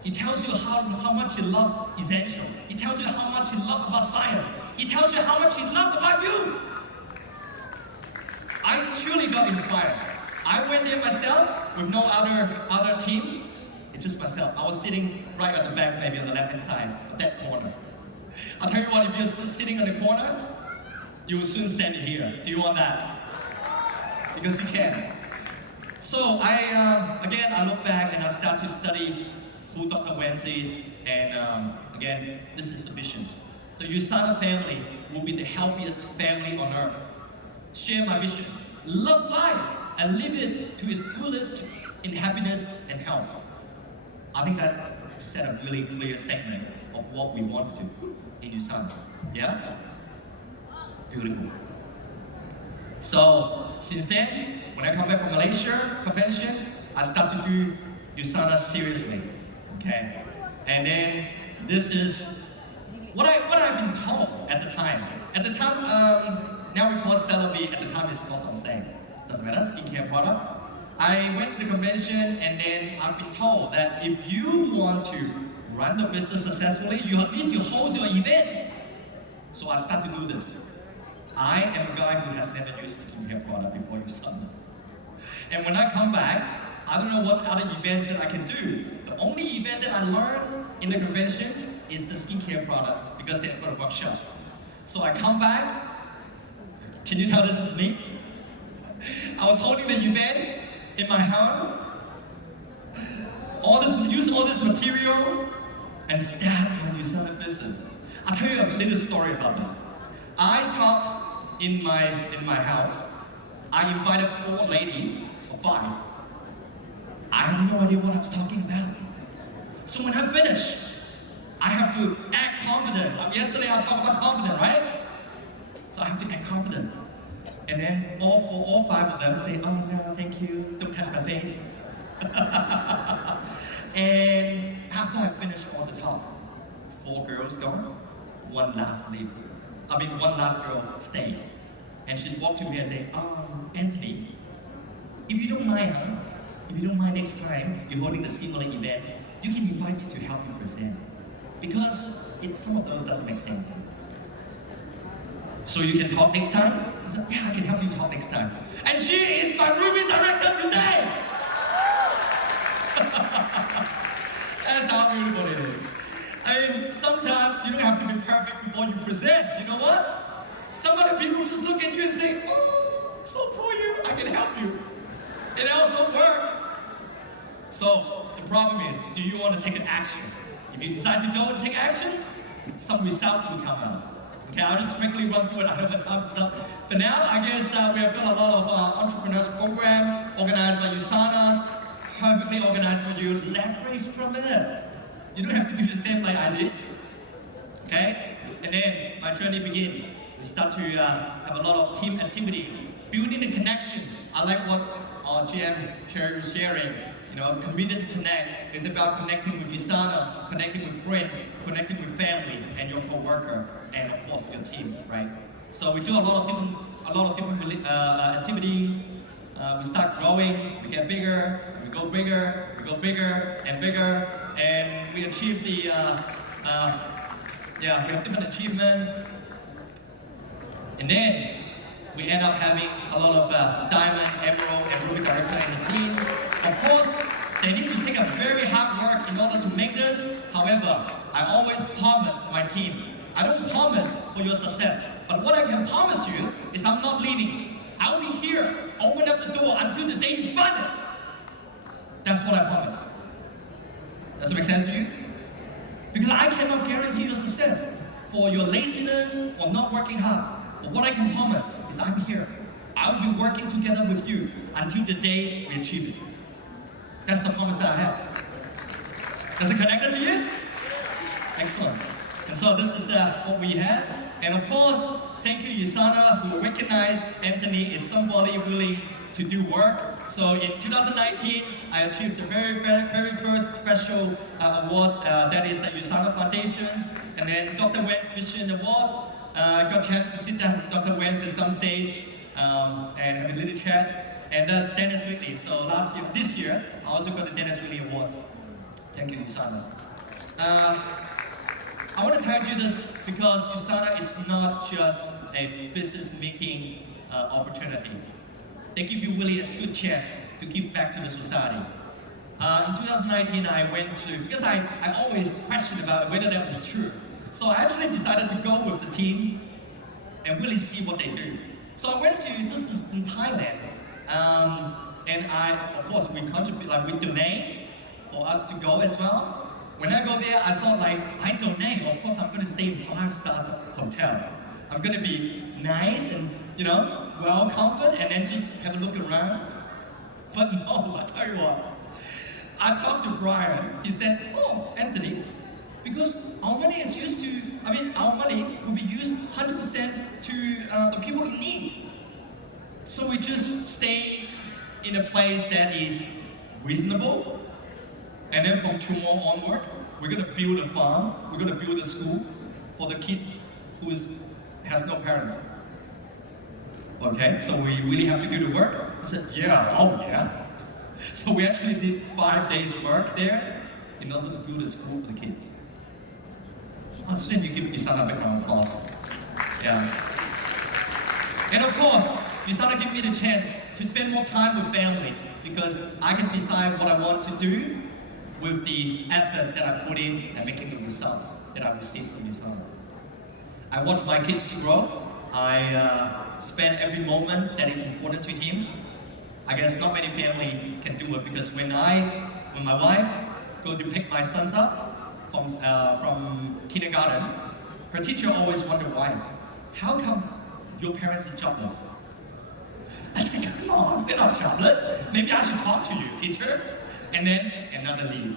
He tells you how much he loves essential. He tells you how much he loves about science. He tells you how much he loves about you. I truly got inspired. I went there myself with no other team. It's just myself. I was sitting right at the back, maybe on the left-hand side, at that corner. I'll tell you what, if you're sitting on the corner, you will soon stand here. Do you want that? Because you can. So again, I look back and I start to study who Dr. Wentz is, and again, this is the vision. The Usana family will be the healthiest family on earth. Share my vision, love life, and live it to its fullest in happiness and health. I think that set a really clear statement of what we want to do in Usana. Yeah? Beautiful. So, since then, when I come back from Malaysia convention, I start to do Usana seriously. Okay? And then, this is what I've been told at the time. At the time, now we call it Celebi, at the time it's also the same. Doesn't matter, skincare product. I went to the convention and then I've been told that if you want to run the business successfully, you need to host your event. So I start to do this. I am a guy who has never used skincare product before Usana. And when I come back, I don't know what other events that I can do. The only event that I learned in the convention is the skincare product because they've got a workshop. So I come back. Can you tell this is me? I was holding the event in my home. Use all this material and start my Usana business. I'll tell you a little story about this. I talked in my house. I invited 4 ladies or 5. I have no idea what I was talking about. So when I finish, I have to act confident. Yesterday I talked about confident, right? So I have to act confident. And then all 5 of them say, oh no, thank you, don't touch my face. And after I finish all the talk, 4 girls gone, 1 last leave. One last girl stayed. And she walked to me and said, Anthony, if you don't mind next time you're holding the similar event, you can invite me to help you present. Because some of those doesn't make sense. So you can talk next time? I said, yeah, I can help you talk next time. And she is my roomie director today! That's how beautiful it is. I mean, sometimes you don't have to be perfect before you present. You know what? Some other people just look at you and say, oh, so for you, I can help you. It also works. So the problem is, do you want to take an action? If you decide to go and take action, some results will come out. Okay, I'll just quickly run through it. I don't have time to stuff. But now, I guess we have got a lot of entrepreneurs program organized by Usana, perfectly organized for you. Leverage from it. You don't have to do the same like I did. Okay? And then my journey begins. We start to have a lot of team activity, building the connection. I like what GM Cherry was sharing. You know, committed to connect. It's about connecting with Usana, connecting with friends, connecting with family and your co-worker, and of course your team, right? So we do a lot of different activities. We start growing, we get bigger, we go bigger, we go bigger, and we achieve the we have different achievements. And then we end up having a lot of diamond, emerald, and ruby director in the team. Of course, they need to take a very hard work in order to make this. However, I always promise my team, I don't promise for your success, but what I can promise you is I'm not leaving. I'll be here, open up the door until the day you fund it. That's what I promise. Does it make sense to you? Because I cannot guarantee your success for your laziness or not working hard. But what I can promise is I'm here. I'll be working together with you until the day we achieve it. That's the promise that I have. Does it connect to you? Excellent. And so this is what we have. And of course, thank you Usana who recognized Anthony is somebody willing to do work. So in 2019, I achieved the very first special award, that is the Usana Foundation. And then Dr. Wen's Mission Award. I got a chance to sit down with Dr. Wen at some stage and have a little chat. And that's Dennis Whitley. So this year, I also got the Dennis Whitley Award. Thank you, Usana. I want to tell you this because Usana is not just a business-making opportunity. They give you really a good chance to give back to the society. In 2019, I went to, because I always questioned about whether that was true. So I actually decided to go with the team and really see what they do. So I went to, this is in Thailand, and of course, we contribute, like we donate for us to go as well. When I go there, I thought like, I donate, of course I'm going to stay in a 5-star hotel. I'm going to be nice and, you know, well comfort, and then just have a look around. But no, I tell you what, I talked to Brian, he said, oh, Anthony, because our money is used to, our money will be used 100% to the people in need. So we just stay in a place that is reasonable, and then from tomorrow onward, we're going to build a farm, we're going to build a school for the kids who has no parents. Okay, so we really have to do the work? I said, yeah, oh yeah. So we actually did 5 days work there in order to build a school for the kids. Oh, so then you give Usana a big round of applause. Yeah. And of course, Usana gave me the chance to spend more time with family because I can decide what I want to do with the effort that I put in and making the results that I receive from Usana. I watch my kids grow. I spend every moment that is important to him. I guess not many family can do it because when my wife go to pick my sons up from kindergarten, her teacher always wondered why. How come your parents are jobless? I said, come on, they're not jobless. Maybe I should talk to you, teacher. And then another leave.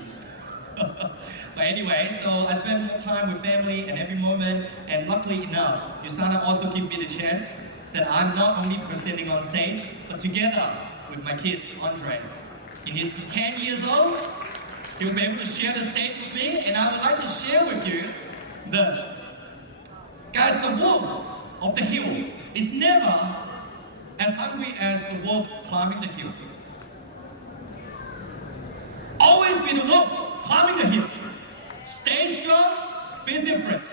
But anyway, so I spend more time with family and every moment, and luckily enough, Usana also gave me the chance that I'm not only presenting on stage, but together with my kids, Andre. In his 10 years old, he will be able to share the stage with me, and I would like to share with you this. Guys, the wolf of the hill is never as hungry as the wolf climbing the hill. Always be the wolf climbing the hill. Stay strong, be different.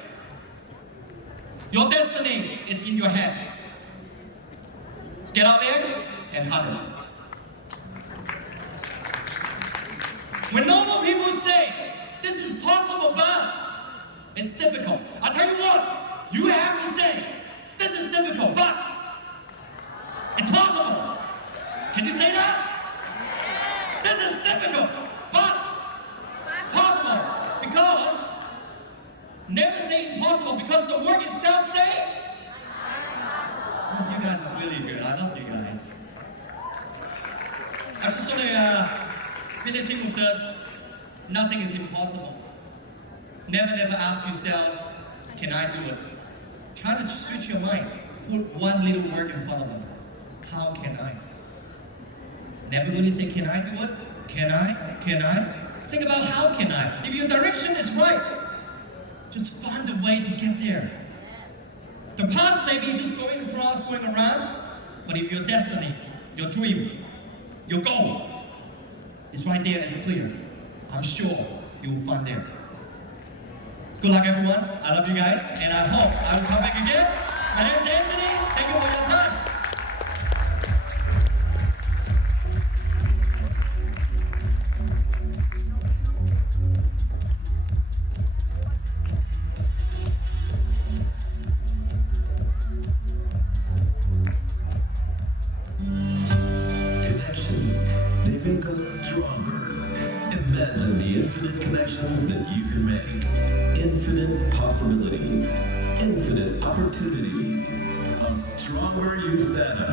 Your destiny is in your hand. Get out there and hunt it. When normal people say, this is possible, but it's difficult. I tell you what, you have to say, this is difficult, but it's possible. Can you say that? This is difficult, but possible. Because, never say impossible, because the word itself says, finishing with this, nothing is impossible. Never ask yourself, can I do it? Try to switch your mind. Put one little word in front of them. How can I? Never really say, can I do it? Can I? Can I? Think about how can I? If your direction is right, just find a way to get there. The path may be just going across, going around, but if your destiny, your dream, your goal is right there, it's clear, I'm sure you will find there. Good luck, everyone. I love you guys, and I hope I will come back again. My name is Anthony. Thank you for your time. Connections, they make us stronger. Imagine the infinite connections that you can make. Infinite possibilities. Infinite opportunities. A stronger Usana.